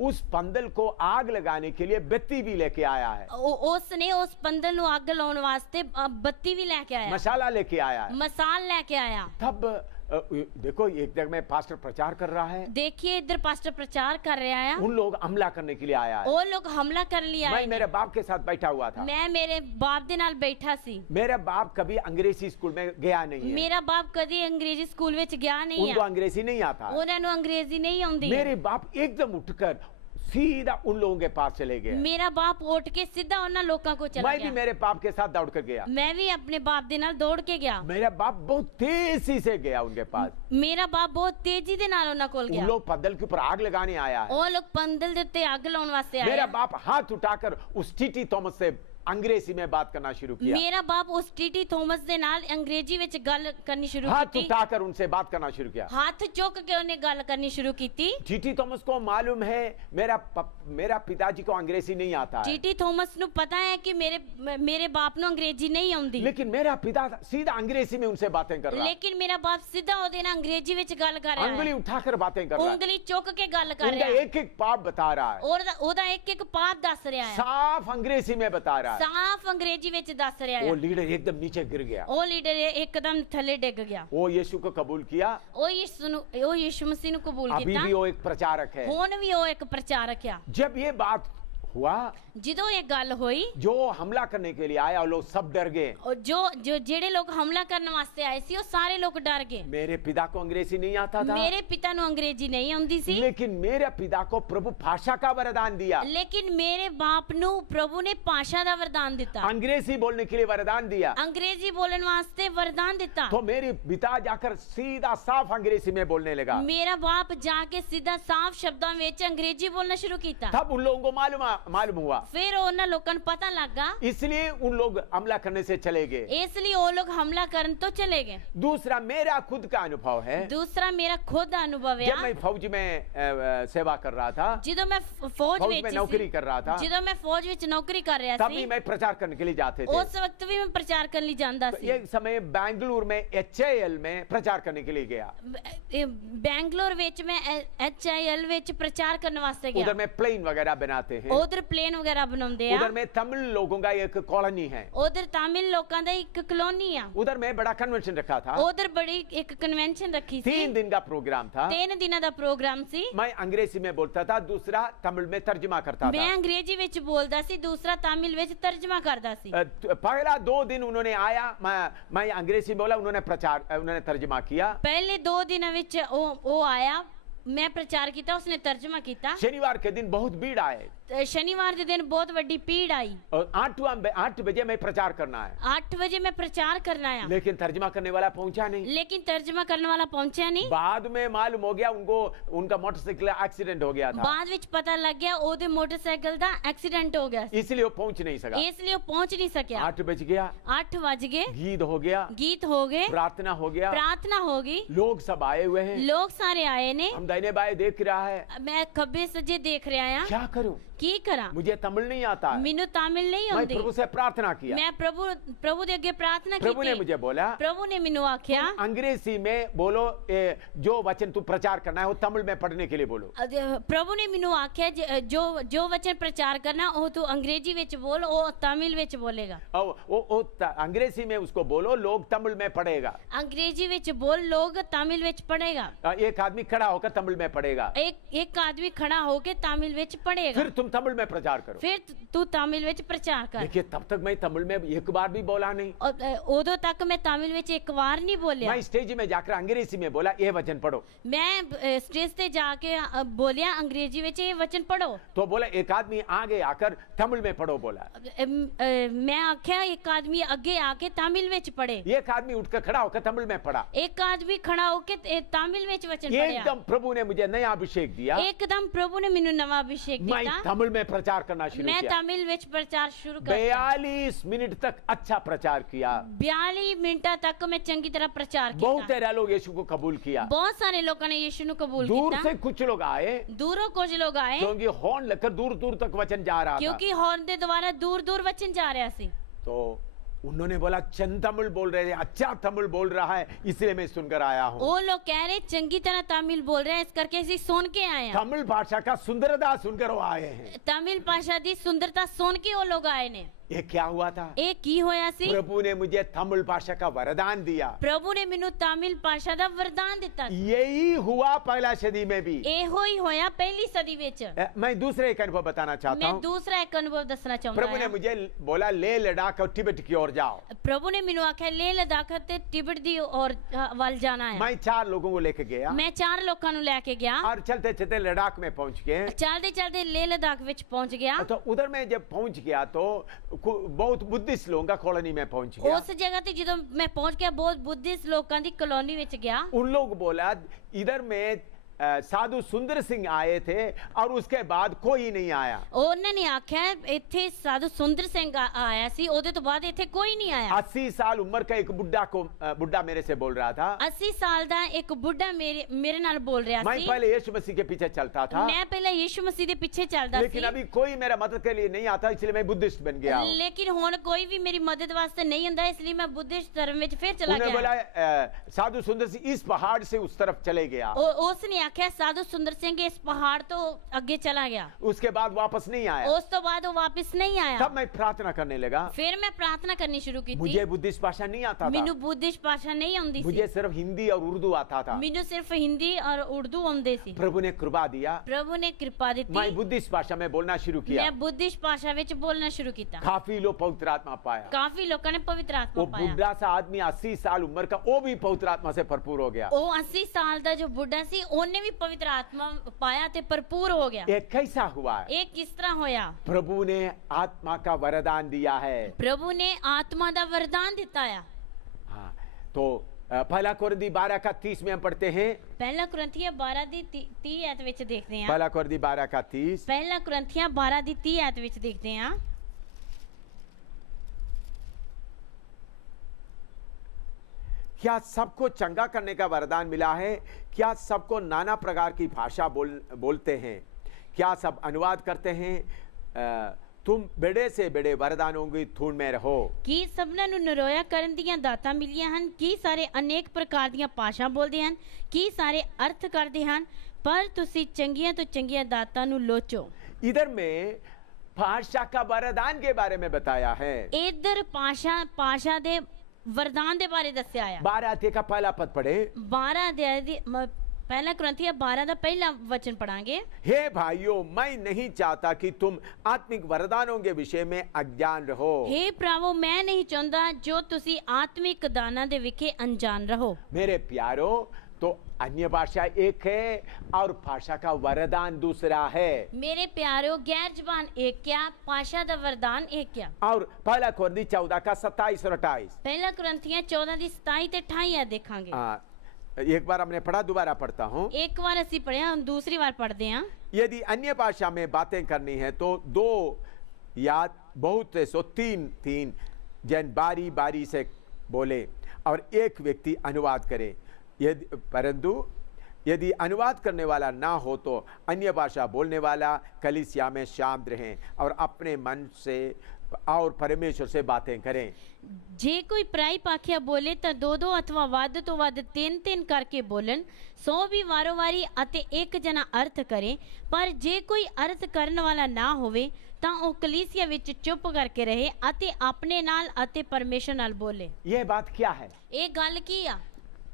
उस पंदल को आग लगाने के लिए बत्ती भी लेके आया है। उसने उस पंदल नु आग लगाने वास्ते बत्ती भी लेके आया, मसाला लेके आया है, मसाल लेके आया। तब देखो एक जगह में पास्टर प्रचार कर रहा है। देखिए इधर पास्टर प्रचार कर रहा है। उन लोग हमला करने के लिए आया है। वो लोग हमला कर लिया। मैं मेरे बाप के साथ बैठा हुआ था। मैं मेरे बाप दे नाल बैठा सी। मेरा बाप कभी अंग्रेजी स्कूल में गया नहीं है। मेरा बाप कभी अंग्रेजी स्कूल में गया नहीं है। उनको अंग्रेजी नहीं आता। उन्हें अंग्रेजी नहीं आती। मेरे बाप एकदम उठकर सीधा उन लोगों के पास चले गए। मेरा बाप उठ के सीधा उन लोगों को चला गया। मैं भी मेरे बाप के साथ दौड़ कर गया। मैं भी अपने बाप दे नाल दौड़ के गया। मेरा बाप बहुत तेजी से गया उनके पास। मेरा बाप बहुत तेजी दे नाल उन्हां कोल गया। उन लोग पंदल के ऊपर आग लगाने आया है। वो लोग पंदल दे उत्ते आग लाने वास्ते आए। मेरा बाप हाथ उठाकर उस टीटी थॉमस से अंग्रेजी में बात करना शुरू किया। मेरा बाप उस टीटी थॉमस दे नाल अंग्रेजी विच गल करनी शुरू की। हाथ उठाकर उनसे बात करना शुरू किया। हाथ चुक के उन्हें गल करनी शुरू की। टीटी थॉमस को मालूम है मेरा पिताजी को अंग्रेजी नहीं आता है। टीटी थॉमस नु पता है कि मेरे बाप नु अंग्रेजी नहीं आउंदी। लेकिन मेरा पिता सीधा अंग्रेजी में उनसे बातें कर रहा है। लेकिन मेरा बाप सीधा ओदे नाल अंग्रेजी विच गल कर रहा है। उंगली उठाकर बातें कर रहा है। उंगली चुक के गल कर रहा है। उनका एक-एक पाप बता रहा है। और ओदा एक-एक पाप दस रहा है। साफ अंग्रेजी में बता रहा है। साफ अंग्रेजी विच दस रहा है। वो लीडर एकदम नीचे गिर गया। वो लीडर एकदम थले डिग गया। वो यीशु को कबूल किया। वो यीशु मसीह को कबूल किया। अभी भी वो एक प्रचारक है। हुन भी वो एक प्रचारक है। जब ये बात हुआ, ਜਦੋਂ ਇਹ ਗੱਲ ਹੋਈ, जो हमला करने के लिए आया वो लोग सब डर गए। ਉਹ ਜੋ ਜਿਹੜੇ ਲੋਕ ਹਮਲਾ ਕਰਨ ਵਾਸਤੇ ਆਏ ਸੀ ਉਹ ਸਾਰੇ ਲੋਕ ਡਰ ਗਏ। मेरे पिता को अंग्रेजी नहीं आता था, ਮੇਰੇ ਪਿਤਾ ਨੂੰ ਅੰਗਰੇਜ਼ੀ ਨਹੀਂ ਆਉਂਦੀ ਸੀ, लेकिन मेरे पिता को प्रभु भाषा का वरदान दिया, ਲੇਕਿਨ ਮੇਰੇ ਬਾਪ ਨੂੰ ਪ੍ਰਭੂ ਨੇ ਭਾਸ਼ਾ ਦਾ ਵਰਦਾਨ ਦਿੱਤਾ, अंग्रेजी बोलने के लिए वरदान दिया। ਅੰਗਰੇਜ਼ੀ ਬੋਲਣ ਵਾਸਤੇ ਵਰਦਾਨ ਦਿੱਤਾ। तो मेरे पिता जाकर सीधा साफ अंग्रेजी में बोलने लगा। ਮੇਰਾ ਬਾਪ ਜਾ ਕੇ ਸਿੱਧਾ ਸਾਫ਼ ਸ਼ਬਦਾਂ ਵਿੱਚ ਅੰਗਰੇਜ਼ੀ ਬੋਲਣਾ ਸ਼ੁਰੂ ਕੀਤਾ। तब उन लोगों को मालूम हुआ, ਫਿਰ ਉਹਨਾਂ ਲੋਕਾਂ ਨੂੰ ਪਤਾ ਲੱਗਾ, इसलिए उन लोग हमला करने से चले गए। ਇਸ ਲਈ ਉਹ ਲੋਕ ਹਮਲਾ ਕਰਨ ਤੋਂ ਚਲੇ ਗਏ। दूसरा मेरा खुद का अनुभव है, ਦੂਸਰਾ ਮੇਰਾ ਖੁਦ ਦਾ ਅਨੁਭਵ ਹੈ। जब मैं फौज में सेवा कर रहा था, ਜਦੋਂ ਮੈਂ ਫੌਜ फौज में ਵਿੱਚ नौकरी ਸੀ, कर रहा था, ਜਦੋਂ मैं फौज ਵਿੱਚ ਨੌਕਰੀ ਕਰ ਰਿਹਾ तभी ਸੀ, मैं प्रचार करने के लिए जाते थे। ਉਸ ਵਕਤ ਵੀ ਮੈਂ ਪ੍ਰਚਾਰ ਕਰਨ ਲਈ ਜਾਂਦਾ तो ਸੀ। एक समय बेंगलुरु में HAL में प्रचार करने के लिए गया। ਬੈਂਗਲੌਰ ਵਿੱਚ ਮੈਂ HIL ਵਿੱਚ ਪ੍ਰਚਾਰ ਕਰਨ ਵਾਸਤੇ ਗਿਆ। उधर में प्लेन वगैरह बनाते हैं, ਉਧਰ ਪਲੇਨ ਵਗੈਰਾ ਬਣਾਉਂਦੇ ਆ। उधर में तमिल लोगों का एक कॉलोनी है, ਉਧਰ ਤਾਮਿਲ ਲੋਕਾਂ ਦਾ ਇੱਕ ਕਲੋਨੀ ਆ। उधर में बड़ा कन्वेंशन रखा था, ਉਧਰ बड़ी ਇੱਕ ਕਨਵੈਨਸ਼ਨ ਰੱਖੀ ਸੀ। 3 दिन का प्रोग्राम था। 3 ਦਿਨਾਂ ਦਾ ਪ੍ਰੋਗਰਾਮ ਸੀ। मैं अंग्रेजी में बोलता था, दूसरा तमिल में तर्जुमा करता ਮੈਂ था। ਅੰਗਰੇਜ਼ੀ ਵਿੱਚ ਬੋਲਦਾ ਸੀ, ਦੂਸਰਾ ਤਾਮਿਲ ਵਿੱਚ ਤਰਜਮਾ ਕਰਦਾ ਸੀ। पहला 2 दिन उन्होंने आया, मैं अंग्रेजी बोला, उन्होंने तर्जुमा किया। ਪਹਿਲੇ 2 ਦਿਨਾਂ ਵਿੱਚ ਉਹ ਆਇਆ, ਮੈਂ ਪ੍ਰਚਾਰ ਕੀਤਾ, ਉਸਨੇ ਤਰਜਮਾ ਕੀਤਾ। शनिवार के दिन बहुत भीड़ आए ਸ਼ਨੀਵਾਰ ਦੇ ਦਿਨ ਬਹੁਤ ਵੱਡੀ ਭੀੜ ਆਈ। और 8 बजे मैं प्रचार करना है, 8 ਵਜੇ ਮੈਂ ਪ੍ਰਚਾਰ ਕਰਨਾ ਆ, लेकिन तर्जुमा करने वाला पहुंचा नहीं। ਲੇਕਿन ਤਰਜਮਾ ਕਰਨ ਵਾਲਾ ਪਹੁੰਚਿਆ ਨਹੀਂ। बाद में मालूम हो गया उनका मोटरसाइकिल एक्सीडेंट हो गया था, ਬਾਅਦ ਵਿੱਚ ਪਤਾ ਲੱਗ ਗਿਆ ਉਹਦੇ ਮੋਟਰਸਾਈਕਲ ਦਾ ਐਕਸੀਡੈਂਟ ਹੋ ਗਿਆ ਸੀ, इसलिए वो पहुंच नहीं सका। ਇਸ ਲਈ ਉਹ ਪਹੁੰਚ ਨਹੀਂ ਸਕਿਆ। 8 बज गया, 8 ਵਜ ਗਏ, गीत हो गया, ਗੀਤ ਹੋ ਗਏ, प्रार्थना हो गया, ਪ੍ਰਾਰਥਨਾ ਹੋ ਗਈ, लोग सब आए हुए हैं, ਲੋਕ ਸਾਰੇ ਆਏ ਨੇ। हम दाहिने बाएं देख रहा है, ਮੈਂ ਖੱਬੇ ਸੱਜੇ ਦੇਖ ਰਿਹਾ ਆ, क्या करूं, ਕੀ ਕਰਾਂ, मुझे तमिल नहीं आता है। ਮੈਨੂੰ ਤਾਮਿਲ ਨਹੀਂ मैं ਆਉਂਦੀ। प्रभु से प्रार्थना किया, ਮੈਂ ਪ੍ਰਭੂ ਦੇ ਅੱਗੇ ਪ੍ਰਾਰਥਨਾ प्रभु ने ਕੀਤੀ। मुझे बोला, ਪ੍ਰਭੂ ਨੇ ਮੈਨੂੰ ਆਖਿਆ, अंग्रेजी में बोलो, जो वचन तू प्रचार करना है वो तमिल में पढ़ने के लिए बोलो। ਪ੍ਰਭੂ ਨੇ ਮੈਨੂੰ ਆਖਿਆ ਜੋ ਵਚਨ ਪ੍ਰਚਾਰ ਕਰਨਾ ਉਹ ਤੂੰ ਅੰਗਰੇਜ਼ੀ ਵਿੱਚ ਬੋਲ, ਉਹ ਤਾਮਿਲ ਵਿੱਚ ਬੋਲੇਗਾ। अंग्रेजी में उसको बोलो, लोग तमिल में पढ़ेगा। अंग्रेजी ਵਿੱਚ बोल, लोग तामिल ਵਿੱਚ पढ़ेगा। एक आदमी खड़ा होकर तमिल में पढ़ेगा, एक आदमी खड़ा होकर तामिल ਵਿੱਚ पढ़ेगा, फिर तुम तमिल में प्रचार करो। फिर तू तामिल ਵਿੱਚ प्रचार कर। देखिए, तब तक मैं तमिल में एक बार भी बोला नहीं। उदों तक मैं तामिल ਵਿੱਚ एक बार नहीं बोलिया। मैं स्टेज में जाकर अंग्रेजी में बोला, ये वचन पढ़ो। मैं स्टेज पे जाके बोलिया अंग्रेजी ਵਿੱਚ ये वचन पढ़ो। तो बोला, एक आदमी आगे आकर तमिल में पढ़ो बोला। मैं आख्या एक आदमी अगे आके तामिल ਵਿੱਚ पढ़े। एक आदमी उठकर खड़ा होकर तमिल में पढ़ा। एक आदमी खड़ा होके तामिल ਵਿੱਚ वचन पढ़ा। एकदम प्रभु ने मुझे नया अभिषेक दिया। एकदम प्रभु ने ਮੈਨੂੰ नवा अभिषेक दिया। मैं तमिल में प्रचार करना शुरू मैं किया। तमिल ਵਿੱਚ प्रचार शुरू कर 42 मिनट तक अच्छा प्रचार किया। 42 मिनटों तक मैं चंगी तरह प्रचार किया। बहुत सारे लोग यीशु को कबूल किया। बहुत सारे लोगों ने यीशु को कबूल दूर किया। से कुछ लोग आए, दूरों कुछ लोग आए, क्योंकि हॉर्न लेकर दूर दूर तक वचन जा रहा था। क्योंकि हॉर्न के द्वारा दूर दूर वचन जा रहा सी। तो उन्होंने बोला, चंद तमिल बोल रहे थे, अच्छा तमिल बोल रहा है, इसलिए मैं सुनकर आया हूँ। वो लोग कह रहे चंगी तरह तमिल बोल रहे हैं, इस करके इसी सुन के आए हैं। तमिल भाषा का सुंदरता सुनकर वो आए हैं। तमिल भाषा दी सुंदरता सुन के वो लोग आए ने। ये क्या हुआ था? ਇਹ ਕੀ ਹੋਇਆ ਸੀ? प्रभु ने मुझे तमिल भाषा का वरदान दिया। प्रभु ने ਮੈਨੂੰ ਤਾਮਿਲ ਭਾਸ਼ਾ ਦਾ ਵਰਦਾਨ ਦਿੱਤਾ। यही हुआ पहला सदी में भी। ਇਹੋ ਹੀ ਹੋਇਆ ਪਹਿਲੀ ਸਦੀ ਵਿੱਚ। मैं दूसरे एक अनुभव बताना चाहता मैं हूँ। दूसरा एक अनुभव दसना चाहूंगा। प्रभु ने मुझे बोला, ले लद्दाख और तिब्बत की ओर जाओ। प्रभु ने ਮੈਨੂੰ ਆਖਿਆ ਲੈ ਲਦਾਖ ਤੇ ਤਿਬet ਦੀ ਔਰ ਵੱਲ ਜਾਣਾ ਹੈ। मैं 4 लोगों को लेके गया मैं 4 ਲੋਕਾਂ ਨੂੰ ਲੈ ਕੇ ਗਿਆ और चलते चलते लद्दाख में पहुंच गए। चलते चलते ले लद्दाख ਵਿੱਚ पहुंच गया। तो उधर में जब पहुंच गया तो बहुत बुद्धिस्ट लोगों का कॉलोनी में पहुंच गया। उस जगह ਤੇ ਜਦੋਂ मैं पहुंच गया बहुत बुद्धिस्ट लोगों ਦੀ कॉलोनी ਵਿੱਚ ਗਿਆ। उन लोग बोला, इधर में साधु सुंदर सिंह आए थे और उसके बाद कोई नहीं आया। ਉਹਨਾਂ ਨੇ ਆਖਿਆ ਇੱਥੇ ਸਾਧੂ ਸੁੰਦਰ ਸਿੰਘ ਆਇਆ ਸੀ, ਉਹਦੇ ਤੋਂ ਬਾਅਦ ਇੱਥੇ ਕੋਈ ਨਹੀਂ ਆਇਆ। 80 साल उम्र का एक बुढ़ा मेरे से बोल रहा था। 80 साल ਦਾ ਇੱਕ ਬੁੱਢਾ ਮੇਰੇ ਨਾਲ बोल ਰਿਹਾ मैं ਸੀ। पहले यीशु मसीह के पीछे चलता था, मैं पहले यीशु मसीह ਦੇ ਪਿੱਛੇ ਚੱਲਦਾ ਸੀ, लेकिन अभी कोई मेरा मदद के लिए नहीं आता, इसलिए मैं बुद्धिस्ट बन गया हूं। लेकिन ਹੁਣ ਕੋਈ ਵੀ ਮੇਰੀ ਮਦਦ ਵਾਸਤੇ ਨਹੀਂ ਹੁੰਦਾ, ਇਸ ਲਈ ਮੈਂ ਬੁੱਧਿਸਟ ਧਰਮ ਵਿੱਚ ਫਿਰ ਚਲਾ उन्होंने ਗਿਆ। बोला, साधु सुंदर सिंह इस पहाड़ से उस तरफ चले गया। ਉਸਨੇ आख्या साधु सुंदर सिंह इस पहाड़ तो अगे चला गया। उसके बाद वापस नहीं आया। उस तो बाद वो वापस नहीं आया। तब मैं प्रार्थना करने लगा। फिर मैं प्रार्थना करनी शुरू की मुझे बुद्धिस्ट भाषा नहीं आता था। मैनू बुद्धिस्ट भाषा नहीं आउंदी मुझे सी। सिर्फ हिंदी और उर्दू आता था। मैनू सिर्फ हिंदी और उर्दू आउंदे सी। प्रभु ने कृपा दिया। प्रभु ने कृपा दी। मैं बुद्धिस्ट भाषा में बोलना शुरू किया। मैं बुद्धिस्ट भाषा विच बोलना शुरू किया। काफी लोग पवित्र आत्मा पाया। काफी लोगों ने पवित्र आत्मा वो पाया। बुढ़ा सा आदमी 80 साल उम्र का, वो भी पवित्र आत्मा से भरपूर हो गया। वो 80 साल का जो बुढ़ा सी ओने भी पवित्र आत्मा पाया ते भरपूर हो गया। ये कैसा हुआ? एक किस तरह होया? प्रभु ने आत्मा का वरदान दिया है। प्रभु ने आत्मा का वरदान दिता है। हाँ, तो पहला कुरिन्थी 12 का 30 में हम पढ़ते हैं। पहला कुरिन्थियां 12 दी 30 आयत विच देखते हैं। पहला कुरिन्थी 12 का 30। पहला कुरिन्थियां 12 दी 30 आयत विच देखते हैं। क्या सबको चंगा करने का वरदान मिला है? क्या सबको नाना प्रकार की भाषा बोलते हैं? क्या सब अनुवाद करते हैं? तुम बड़े से बड़े वरदानों की धुन में रहो। की सबना नु नरोया करन दियां दातां मिलियां हन? की सारे अनेक प्रकार दियां भाषा बोलदे हन? की सारे अर्थ करदे हन? पर तुसी चंगियां तो चंगियां दातां नु लोचो। इधर में भाषा का वरदान के बारे में बताया है। इधर भाषा दे वरदान दे बारे दस्या आया। 12 अध्याय का पहला पद पढ़े। 12 अध्याय दी पहला कुरिन्थियां 12 का पहला वचन पढ़ांगे। हे भाइयों, मैं नहीं चाहता कि तुम आत्मिक वरदानों के विषय में अज्ञान रहो। हे प्रावो, मैं नहीं चाहता जो तुसी आत्मिक दाना दे विखे अनजान रहो। मेरे प्यारो, तो अन्य भाषा एक है और भाषा का वरदान दूसरा है। मेरे प्यारो, गैर जुबान एक क्या, भाषा दा वरदान एक क्या। और पहला कुरिन्थी 14 का 27 और 28। पहला कुरिन्थियां 14 दी 27 ते 28 देखांगे। एक बार हमने पढ़ा, दोबारा पढ़ता हूँ। एक बार असी पढ़िया, हम दूसरी बार पढ़ते हैं। यदि अन्य भाषा में बातें करनी है तो 2 या बहुत सो 3 जन बारी बारी से बोले और एक व्यक्ति अनुवाद करे। परंतु यदि अनुवाद करने वाला ना हो तो अन्य भाषा बोलने वाला कलीसिया में शामिल रहें और अपने मन से और परमेश्वर से बातें करें। जे कोई पराई पाखिया बोले तो 2 अथवा वध तो वध 3 करके बोलन, 100 भी वारो वारी अते एक जना अर्थ करे। पर जे कोई अर्थ करने वाला ना होवे तां ओ कलीसिया विच चुप करके रहे अते अपने नाल अते परमेश्वर नाल बोले। यह बात क्या है? एक गल की आ,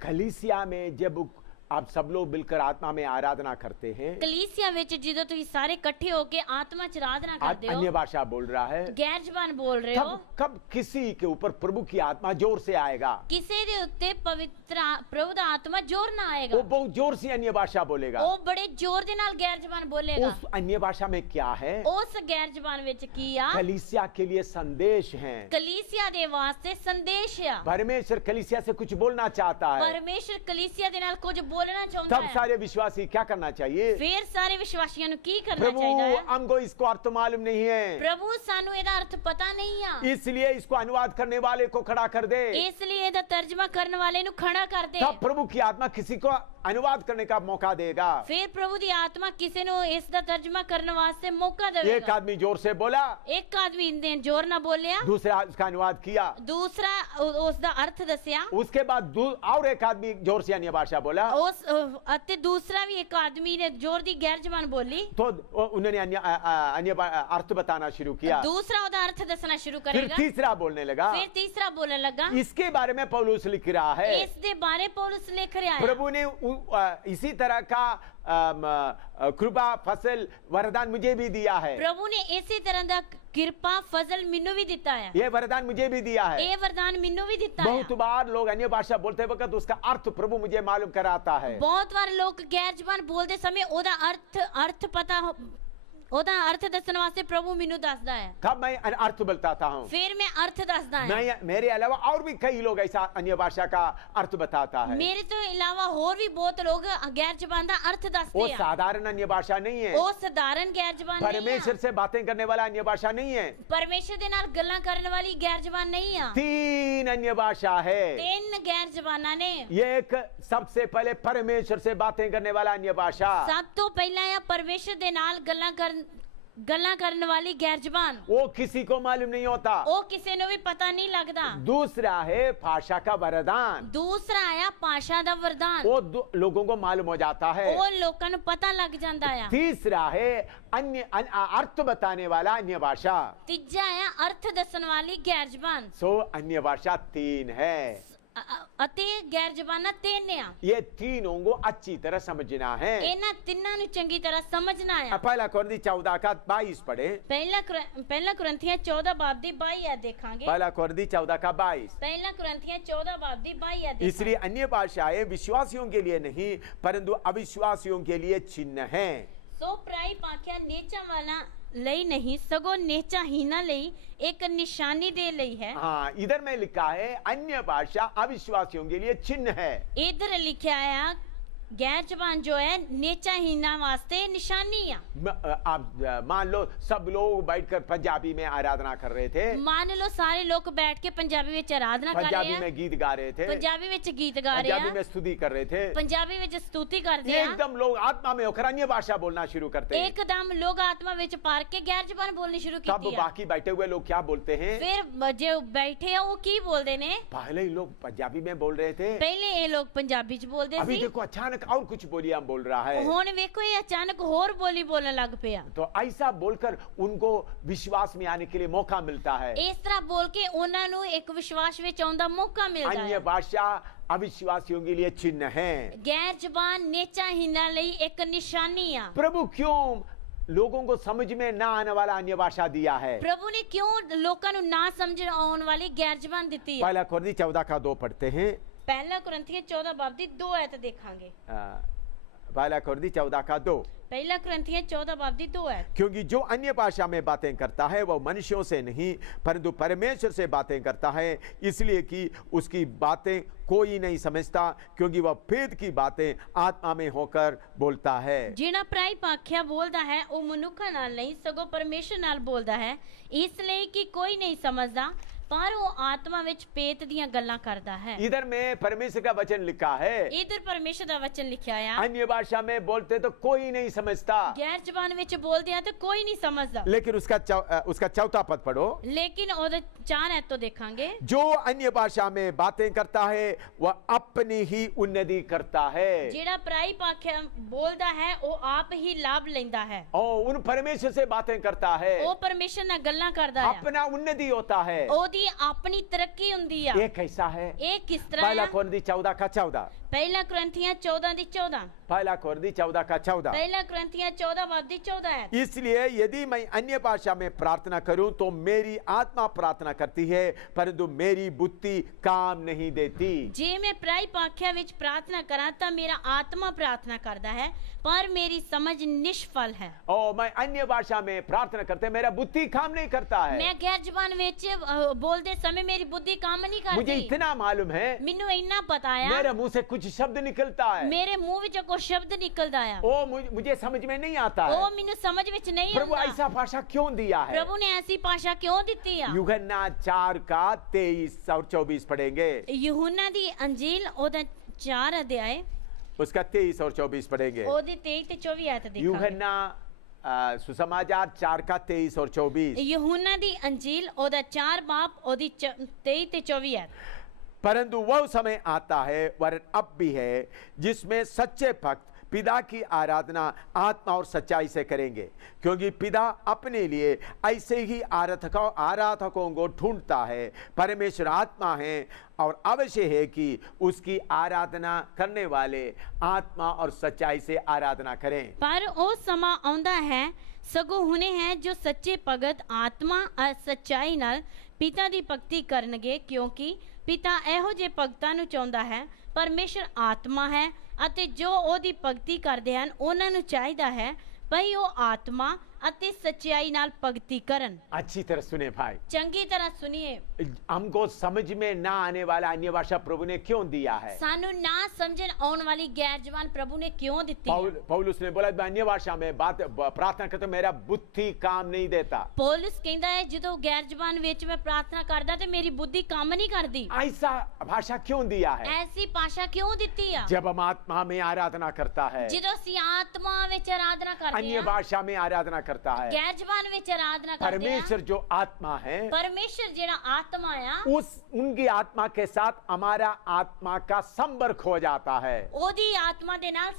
कलीसिया में जब आप सब लोग मिलकर आत्मा में आराधना करते हैं, कलीसिया विच जिदों तुसीं सारे इकट्ठे होके आत्मा च आराधना करते हो, अन्य भाषा बोल रहा है, गैर जुबान बोल रहे हो, कब किसी के ऊपर प्रभु की आत्मा जोर से आएगा? किसी दे उत्ते पवित्र प्रभु दा आत्मा जोर ना आएगा। वो बहुत जोर से अन्य भाषा बोलेगा। वो बड़े जोर दे नाल गैर जुबान बोलेगा। उस अन्य भाषा में क्या है? उस गैर जुबान विच की आ? कलीसिया के लिए संदेश है। कलीसिया दे वास्ते संदेश है। परमेश्वर कलीसिया से कुछ बोलना चाहता है। परमेश्वर कलीसिया दे नाल कुछ बोलना चाहता है। तब सारे विश्वासी क्या करना चाहिए? फिर सारे विश्वासियों की करना प्रभु चाहिए। हमको इसको अर्थ मालूम नहीं है, प्रभु सानू एदा अर्थ पता नहीं है, इसलिए इसको अनुवाद करने वाले को खड़ा कर दे। इसलिए एदा तर्जमा करने वाले नु खड़ा कर दे। तब प्रभु की आत्मा किसी को अनुवाद करने का मौका देगा। फिर प्रभु दी आत्मा किसी नु इसदा तर्जमा करने वास्ते मौका देगा। एक आदमी जोर से बोला, एक आदमी ने जोर ना बोलिया, दूसरा उसका अनुवाद किया, दूसरा उसदा अर्थ दसिया, उसके बाद और एक आदमी जोर से अन्य भाषा बोला, उस अते दूसरा भी एक आदमी ने जोर दी गैर जुबान बोली, तो उन्होंने अन्य अर्थ बताना शुरू किया। दूसरा उदा अर्थ दसना शुरू फिर करेगा, तीसरा बोलने लगा, फिर तीसरा बोलने लगा। इसके बारे में पौलुस लिख रहा है, इस दे बारे पौलुस लिख रहा है। प्रभु ने इसी तरह का कृपा फसल वरदान मुझे भी दिया है। प्रभु ने इसी तरह दा कृपा फजल मिन्नू भी दिता है। ये वरदान मुझे भी दिया है। ये वरदान मिन्नू भी दिता है। बहुत बार लोग अन्य भाषा बोलते वक्त उसका अर्थ प्रभु मुझे मालूम कराता है। बहुत बार लोग गैर जुबान बोलते समय ओदा अर्थ पता ओदा अर्थ दसने वास्ते प्रभु मिन्नू दसदा है। तब मैं अर्थ बताता हूँ, फिर मैं अर्थ दसदा है। मेरे अलावा और भी कई लोग ऐसा अन्य भाषा का अर्थ बताता है। मेरे तो अलावा और भी बहुत लोग गैर जुबान दा अर्थ दसते वो हैं। साधारण अन्य भाषा नहीं है, वो साधारण गैर जुबान नहीं है। परमेश्वर से बातें करने वाला अन्य भाषा नहीं है। परमेश्वर दे नाल गल्लां करने वाली गैर जुबान नहीं है। 3 अन्य भाषा है। 3 गैर जुबाना ने। एक सबसे पहले परमेश्वर से बातें करने वाला अन्य भाषा, सब तो पहला है परमेश्वर दे नाल गल्लां ਗੱਲਾਂ ਕਰਨ ਵਾਲੀ गैर जबान वो किसी को मालूम नहीं होता। ਉਹ ਕਿਸੇ ਨੂੰ ਵੀ ਪਤਾ ਨਹੀਂ ਲੱਗਦਾ। दूसरा है भाषा का वरदान, ਦੂਸਰਾ ਆ ਭਾਸ਼ਾ ਦਾ ਵਰਦਾਨ, वो लोगों को मालूम हो जाता है। ਉਹ ਲੋਕਾਂ ਨੂੰ ਪਤਾ ਲੱਗ ਜਾਂਦਾ ਆ। तीसरा है अर्थ बताने वाला अन्य भाषा। ਤੀਜਾ ਆ ਅਰਥ ਦੱਸਣ ਵਾਲੀ गैर जबान। सो अन्य भाषा 3 है। ਅਤੇ गैर जबाना 3 ਆ। ये तीनों को अच्छी तरह समझना है। ਇਹਨਾਂ ਤਿੰਨਾਂ ਨੂੰ ਚੰਗੀ ਤਰ੍ਹਾਂ ਸਮਝਣਾ ਆ। पहला कोरिन्थी 14 का 22 पढ़े। ਪਹਿਲਾ ਕੁਰਿੰਥੀਆਂ 14 ਬਾਬ ਦੀ 22 ਆ ਦੇਖਾਂਗੇ। पहला कोरिन्थी 14 का 22। ਪਹਿਲਾ ਕੁਰਿੰਥੀਆਂ 14 ਬਾਬ ਦੀ 22 ਆ ਦੇਖਾਂਗੇ। इसलिए अन्य भाषाएं विश्वासियों के लिए नहीं परंतु अविश्वासियों के लिए चिन्ह है। ਸੋ ਪ੍ਰਾਈ ਪਾਖਿਆ ਨੇਚਾ ਵਾਲਾ ਲਈ नहीं सगो नेचा हीना ਲਈ एक निशानी दे ਲਈ है। हाँ, इधर में लिखा है अन्य भाषा अविश्वासियों के लिए चिन्ह है। इधर लिखा है गैर जबान जो है नेचा हीना वास्ते निशानी है। आप मान लो सब लोग बैठकर पंजाबी में आराधना कर रहे थे। मान लो सारे लोग बैठ के पंजाबी में आराधना कर रहे हैं, पंजाबी में गीत गा रहे थे, पंजाबी में गीत गा रहे हैं, पंजाबी में स्तुति कर रहे थे, पंजाबी में स्तुति करते हैं। एकदम लोग आत्मा में होकर अन्य भाषा बोलना शुरू करते हैं। एकदम लोग आत्मा में पार के गैर जबान बोलनी शुरू की। तब बाकी बैठे हुए लोग क्या बोलते हैं? फिर जो बैठे हैं वो की बोलते ने? पहले ही लोग पंजाबी में बोल रहे थे, पहले ये लोग पंजाबी च बोलते अभी थे, देखो अचानक और कुछ बोलिया बोल रहा है। हुण वेखो ये अचानक होर बोली बोलने लग पिया। तो ऐसा बोलकर उनको विश्वास में आने के लिए मौका मिलता है। इस तरह बोल के उन्हां नूं एक विश्वास विच आउण दा मौका मिलदा है। अन्य भाषा अविश्वासियों के लिए चिन्ह है। गैर जबान नेचा हीना लई एक निशानी आ। प्रभु क्यों लोगों को समझ में ना आने वाला अन्य भाषा दिया है? प्रभु ने क्यों लोकां नूं ना समझ आउण वाली गैर जबान दित्ती है? पहला कोरिन्थी 14 का 2 पढ़ते हैं। पहला कुरिन्थियों 14 बाब दी 2 आयत देखांगे। पहला कोरिन्थी 14 का 2। पहला कुरिन्थियों 14 बाब दी 2 आयत। क्योंकि जो अन्य भाषा में बातें करता है वह मनुष्यों से नहीं परंतु परमेश्वर से बातें करता है, इसलिए कि उसकी बातें कोई नहीं समझता क्योंकि वह भेद की बातें आत्मा में होकर बोलता है। जिहड़ा पराई भाषा बोलदा है वो मनुक्खां नाल नहीं सगों परमेश्वर नाल बोलदा है, इसलिए कि कोई नहीं समझदा पर वो आत्मा विच पेत दियां गल्लां करदा है। इधर में परमेश्वर का वचन लिखा है, इधर परमेश्वर दा वचन लिखा है। अन्य भाषा में बोलते तो कोई नहीं समझता, गैर जबान विच बोलदे हैं तो कोई नहीं समझदा। लेकिन उसका चौथा पद पढ़ो। लेकिन ओदे 4 है तो देखांगे। जो अन्य भाषा में बातें करता है वह अपनी ही उन्नति करता है। जेड़ा पराई भाषा बोलदा है वो आप ही लाभ लेंदा है। और उन परमेश्वर से बातें करता है, वो परमेश्वर नाल गल्लां करदा है, अपना उन्नति होता है, अपनी तरक्की हुंदी आ। ये कैसा है? एक किस तरह? पहला कोरिन्थी 14 का 14। पहला कुरिन्थियों 14 दी 14। पहला कोरिन्थी 14 का 14। पहला कुरिन्थियों 14 बाब दी 14 है। इसलिए यदि मैं अन्य भाषा में प्रार्थना करूं तो मेरी आत्मा प्रार्थना करती है परंतु मेरी बुद्धि काम नहीं देती। जे मैं पराई भाषा विच प्रार्थना करा तो मेरा आत्मा प्रार्थना करता है पर मेरी समझ निष्फल है। और मैं अन्य भाषा में प्रार्थना करते मेरा बुद्धि काम नहीं करता है। मैं गैर जबान विच बोलते समय मेरी बुद्धि काम नहीं करती। मुझे इतना मालूम है, मैनू इतना पता है, मेरे मुंह से कुछ शब्द निकलता है, मेरे मुंह विच कोई शब्द निकलता है, वो मुझे समझ में नहीं आता है। वो मैनू समझ विच नहीं आता। प्रभु ऐसा भाषा क्यों दिया है? प्रभु ने ऐसी भाषा क्यों दी है? यूहन्ना 4 का 23 और 24 पढ़ेंगे। यूहन्ना दी अंजील ओदा 4 अध्याय उसका 23 और 24 पढ़ेंगे। ओदी 23 ते 24 आयत देखांगे। यूहन्ना सुसमाचार 4 का 23 और 24। यूहन्ना दी अंजील ओदा 4 बाब ओदी 23 ते 24 आयत। परंतु वह समय आता है वरन अब भी है जिसमें सच्चे भक्त पिता की आराधना आत्मा और सच्चाई से करेंगे, क्योंकि पिता अपने लिए ऐसे ही आराधकों को ढूंढता है। परमेश्वर आत्मा है और अवश्य है कि उसकी आराधना करने वाले आत्मा और सच्चाई से आराधना करें। पर ओ समा आउंदा है सगों हुने हैं जो सच्चे भगत आत्मा और सच्चाई नाल पिता दी भगती करनगे, क्योंकि पिता ਇਹੋ ਜਿਹੇ ਭਗਤਾਂ ਨੂੰ ਚਾਹੁੰਦਾ ਹੈ। ਪਰਮੇਸ਼ਰ ਆਤਮਾ ਹੈ ਅਤੇ ਜੋ ਉਹਦੀ ਭਗਤੀ ਕਰਦੇ ਹਨ ਉਹਨਾਂ ਨੂੰ ਚਾਹੀਦਾ ਹੈ ਭਈ ਉਹ ਆਤਮਾ ਅਤੇ सच्चाई नाल भगती करन। अच्छी तरह सुने भाई, चंगी तरह सुनिए। हमको समझ में ना आने वाला अन्य भाषा प्रभु ने क्यों दिया है? सानू ना समझन आने वाली गैर जबान प्रभु ने क्यों दिती है? पौलुस ने बोला अन्य भाषा में बात प्रार्थना करते मेरा बुद्धि काम नहीं देता। पौलुस कहता है जो गैर जबान विच मैं प्रार्थना करदा ते मेरी बुद्धि काम नहीं करदी। ऐसा भाषा क्यों दिया है? ऐसी भाषा क्यों दिती है? जब हम आत्मा में आराधना करता है, जिदों सी आत्मा विच आराधना करते हैं, अन्य भाषा में आराधना करता है। गैर जबान विच आराधना करते हैं। परमेश्वर जो आत्मा है, परमेश्वर जेड़ा आत्मा आ, उनकी आत्मा के साथ हमारा आत्मा का संपर्क हो जाता है। ओदी आत्मा दे नाल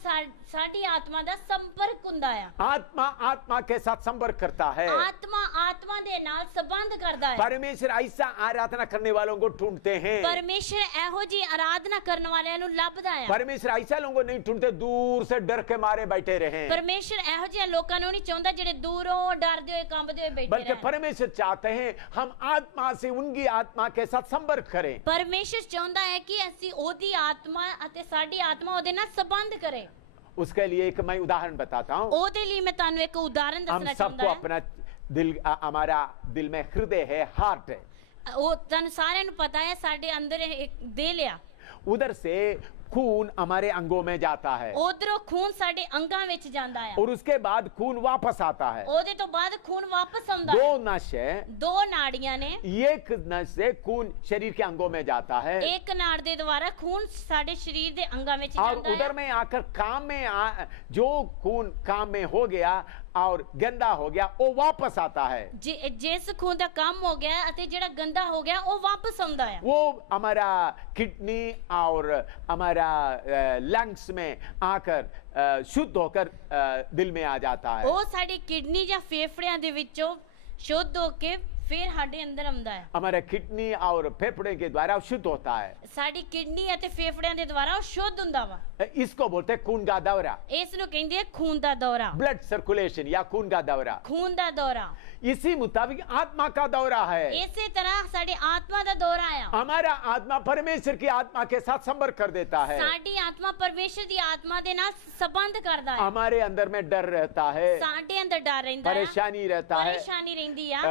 साडी आत्मा दा संपर्क हुंदा है। आत्मा आत्मा के साथ संपर्क करता है। आत्मा आत्मा दे नाल संबंध करदा है। परमेश्वर ऐसा आराधना करने वालों को ढूंढते हैं। परमेश्वर एहो जी आराधना करने वाले नु लभदा है। परमेश्वर ऐसा लोगों को नहीं ढूंढते दूर से डर के मारे बैठे रहे। परमेश्वर एहो जी लोकां नु नहीं चाहुंदा जेड़े दूरों डरदे होए कंबदे होए बैठे बल्कि रहे। परमेश्वर चाहते हैं हम आत्मा से उनकी आत्मा के साथ संपर्क करें। परमेश्वर चाहुंदा है कि ਅਸੀਂ ओदी आत्मा अते साडी आत्मा ओदे नाल संबंध करे। उसके लिए एक मैं उदाहरण बताता हूँ। ओदे लिए मैं तानू एक उदाहरण हम दसना सबको चाहुंदा है। अपना दिल, हमारा दिल में हृदय है, हार्ट है। ਉਹ ਤੁਹਾਨੂੰ ਸਾਰਿਆਂ ਨੂੰ ਪਤਾ ਹੈ ਸਾਡੇ ਅੰਦਰ ਇੱਕ ਦਿਲ ਆ। उधर से खून हमारे अंगों में जाता है ਉਧਰੋਂ ਖੂਨ ਸਾਡੇ ਅੰਗਾਂ ਵਿੱਚ ਜਾਂਦਾ ਆ। और उसके बाद खून वापस आता है। ਉਹਦੇ ਤੋਂ ਬਾਅਦ ਖੂਨ ਵਾਪਸ ਆਉਂਦਾ दो ਹੈ। नस है, ਦੋ ਨਾੜੀਆਂ ਨੇ। एक नस से खून शरीर के अंगों में जाता है ਇੱਕ ਨਾੜ ਦੇ ਦੁਆਰਾ ਖੂਨ ਸਾਡੇ ਸਰੀਰ ਦੇ ਅੰਗਾਂ ਵਿੱਚ और ਜਾਂਦਾ उधर ਹੈ। में आकर काम में जो खून काम में हो गया और गंदा हो गया वो वापस आता है। ਜਿਸ ਖੂਨ ਦਾ ਕੰਮ ਹੋ ਗਿਆ ਅਤੇ ਜਿਹੜਾ ਗੰਦਾ ਹੋ ਗਿਆ ਉਹ ਵਾਪਸ ਆਉਂਦਾ ਹੈ। वो हमारा किडनी और हमारा लंग्स में आकर शुद्ध होकर दिल में आ जाता है। ਉਹ ਸਾਡੀ ਕਿਡਨੀ ਜਾਂ ਫੇਫੜਿਆਂ ਦੇ ਵਿੱਚੋਂ ਸ਼ੁੱਧ ਹੋ ਕੇ ਫਿਰ ਸਾਡੇ ਅੰਦਰ ਆਉਂਦਾ ਹੈ। हमारा किडनी और फेफड़े के द्वारा शुद्ध होता है। ਸਾਡੀ ਕਿਡਨੀ ਅਤੇ ਫੇਫੜਿਆਂ ਦੇ ਦੁਆਰਾ ਉਹ ਸ਼ੁੱਧ ਹੁੰਦਾ ਵਾ। इसको बोलते हैं खून का दौरा, ਇਸ ਨੂੰ ਕਹਿੰਦੇ ਆ ਖੂਨ ਦਾ ਦੌਰਾ। ब्लड सर्कुलेशन या खून का दौरा। ਖੂਨ ਦਾ ਦੌਰਾ। इसी मुताबिक आत्मा का दौरा है। ਇਸੇ ਤਰ੍ਹਾਂ ਸਾਡੀ ਆਤਮਾ ਦਾ ਦੌਰਾ ਆ। हमारा आत्मा परमेश्वर की आत्मा के साथ संपर्क कर देता है। ਸਾਡੀ ਆਤਮਾ ਪਰਮੇਸ਼ਰ ਦੀ ਆਤਮਾ ਦੇ ਨਾਲ ਸੰਬੰਧ ਕਰਦਾ ਹੈ। हमारे अंदर में डर रहता है, ਸਾਡੇ ਅੰਦਰ ਡਰ ਰਹਿੰਦਾ ਹੈ, परेशानी रहता है, ਪਰੇਸ਼ਾਨੀ ਰਹਿੰਦੀ ਆ,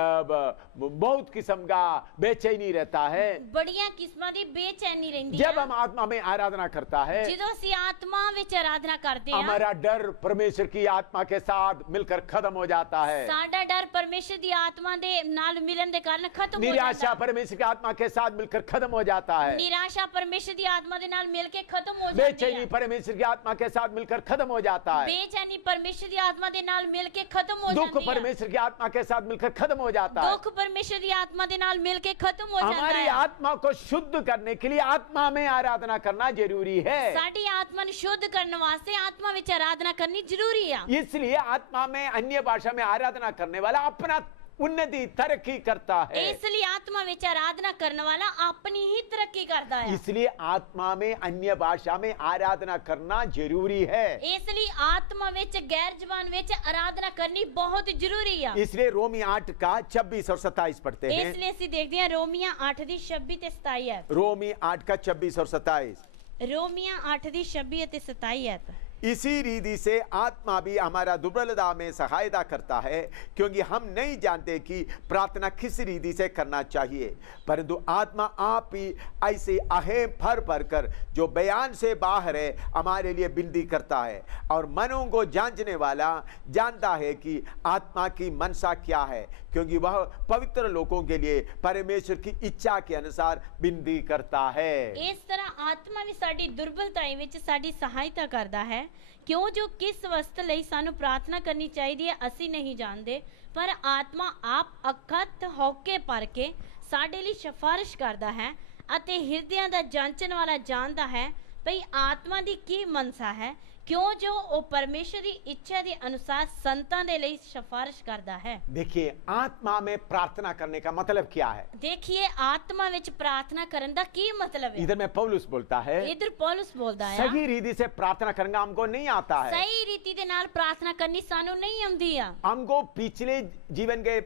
बहुत किस्म का बेचैनी रहता है। ਬੜੀਆਂ ਕਿਸਮਾਂ ਦੀ ਬੇਚੈਨੀ ਰਹਿੰਦੀ जब ਆ। हम आत्मा में आराधना करता है, ਜਦੋਂ ਅਸੀਂ ਆਤਮਾ ਵਿੱਚ ਆਰਾਧਨਾ ਕਰਦੇ ਆ, हमारा डर परमेश्वर की आत्मा के साथ मिलकर खत्म हो जाता है। ਸਾਡਾ ਡਰ ਪਰਮੇਸ਼ਰ ਦੀ ਆਤਮਾ ਦੇ ਨਾਲ ਮਿਲਣ ਦੇ ਕਾਰਨ ਖਤਮ ਹੋ निराशा ਜਾਂਦਾ ਹੈ। परमेश्वर की आत्मा के साथ मिलकर खत्म हो जाता है। ਨਿਰਾਸ਼ਾ ਪਰਮੇਸ਼ਰ ਦੀ ਆਤਮਾ ਦੇ ਨਾਲ ਮਿਲ ਕੇ ਖਤਮ ਹੋ ਜਾਂਦੀ बेचैनी ਹੈ। परमेश्वर की आत्मा के साथ मिलकर खत्म हो जाता है। ਬੇਚੈਨੀ ਪਰਮੇਸ਼ਰ ਦੀ ਆਤਮਾ ਦੇ ਨਾਲ ਮਿਲ ਕੇ ਖਤਮ ਹੋ दुख ਜਾਂਦੀ ਹੈ। परमेश्वर की आत्मा के साथ मिलकर खत्म हो जाता है। ਦੁੱਖ ਪਰਮੇਸ਼ਰ ਦੀ ਆਤਮਾ ਦੇ ਨਾਲ ਮਿਲ ਕੇ ਖਤਮ ਹੋ ਜਾਂਦਾ हमारी ਹੈ। आत्मा को शुद्ध करने के लिए आत्मा में आराधना करना जरूरी है। ਸਾਡੀ ਆਤਮਾ ਨੂੰ ਸ਼ੁੱਧ ਕਰਨ ਵਾਸਤੇ ਆਤਮਾ ਵਿੱਚ ਆਰਾਧਨਾ ਕਰਨੀ ਜ਼ਰੂਰੀ ਆ। इसलिए आत्मा में अन्य भाषा में आराधना करने वाला अपना उन्नति तरक्की करता है। ਇਸ ਲਈ ਆਤਮਾ ਵਿੱਚ ਆਰਾਧਨਾ ਕਰਨ ਵਾਲਾ ਆਪਣੀ ਹੀ ਤਰੱਕੀ ਕਰਦਾ ਹੈ। इसलिए आत्मा में अन्य भाषा में आराधना करना जरूरी है। ਇਸ ਲਈ ਆਤਮਾ ਵਿੱਚ ਗੈਰ ਜ਼ਬਾਨ ਵਿੱਚ ਆਰਾਧਨਾ ਕਰਨੀ ਬਹੁਤ ਜ਼ਰੂਰੀ ਆ। इसलिए रोमी 8 का 26 और 27 पढ़ते हैं। ਇਸ ਲਈ ਅਸੀਂ ਦੇਖਦੇ ਹਾਂ ਰੋਮੀਆਂ 8 ਦੀ 26 ਤੇ 27 ਹੈ। रोमी 8 का 26 और 27। ਰੋਮੀਆਂ 8 ਦੀ 26 ਅਤੇ 27 ਹੈ। इसी रीति से आत्मा भी हमारा दुर्बलता में सहायता करता है, क्योंकि हम नहीं जानते कि प्रार्थना किस रीति से करना चाहिए, परंतु आत्मा आप ही ऐसे अहेम भर भर कर जो बयान से बाहर है हमारे लिए विनती करता है, और मनों को जांचने वाला जानता है कि आत्मा की मनसा क्या है, क्योंकि वह पवित्र लोगों के लिए परमेश्वर की इच्छा के अनुसार विनती करता है। ਇਸ ਤਰ੍ਹਾਂ ਆਤਮਾ ਵੀ ਸਾਡੀ ਦੁਰਬਲਤਾਈ ਵਿੱਚ ਸਾਡੀ ਸਹਾਇਤਾ ਕਰਦਾ ਹੈ। ਕਿਉਂ ਜੋ ਕਿਸ ਵਸਤ ਲਈ ਸਾਨੂੰ ਪ੍ਰਾਰਥਨਾ ਕਰਨੀ ਚਾਹੀਦੀ ਹੈ ਅਸੀਂ ਨਹੀਂ ਜਾਣਦੇ, ਪਰ ਆਤਮਾ ਆਪ ਅਖਤ ਹੋ ਕੇ ਭਰ ਕੇ ਸਾਡੇ ਲਈ ਸਿਫਾਰਿਸ਼ ਕਰਦਾ ਹੈ ਅਤੇ ਹਿਰਦਿਆਂ ਦਾ ਜਾਂਚਣ ਵਾਲਾ ਜਾਣਦਾ ਹੈ ਭਈ ਆਤਮਾ ਦੀ ਕੀ ਮਨਸਾ ਹੈ, ਕਿਉਂ ਜੋ ਉਹ ਪਰਮੇਸ਼ਰ ਦੀ ਇੱਛਾ ਦੇ ਅਨੁਸਾਰ ਸੰਤਾਂ ਦੇ ਲਈ ਸਿਫਾਰਿਸ਼ ਕਰਦਾ ਹੈ। देखिए आत्मा में प्रार्थना करने का मतलब क्या है। ਦੇਖੀਏ ਆਤਮਾ ਵਿੱਚ ਪ੍ਰਾਰਥਨਾ ਕਰਨ ਦਾ ਕੀ ਮਤਲਬ ਹੈ। इधर में पौलुस बोलता है ਇਧਰ ਪੌਲਸ ਬੋਲਦਾ ਹੈ सही रीति से प्रार्थना करना हमको नहीं आता है। ਸਹੀ ਰੀਤੀ ਦੇ ਨਾਲ ਪ੍ਰਾਰਥਨਾ ਕਰਨੀ ਸਾਨੂੰ ਨਹੀਂ ਆਉਂਦੀ ਆ। हमको पिछले जीवन के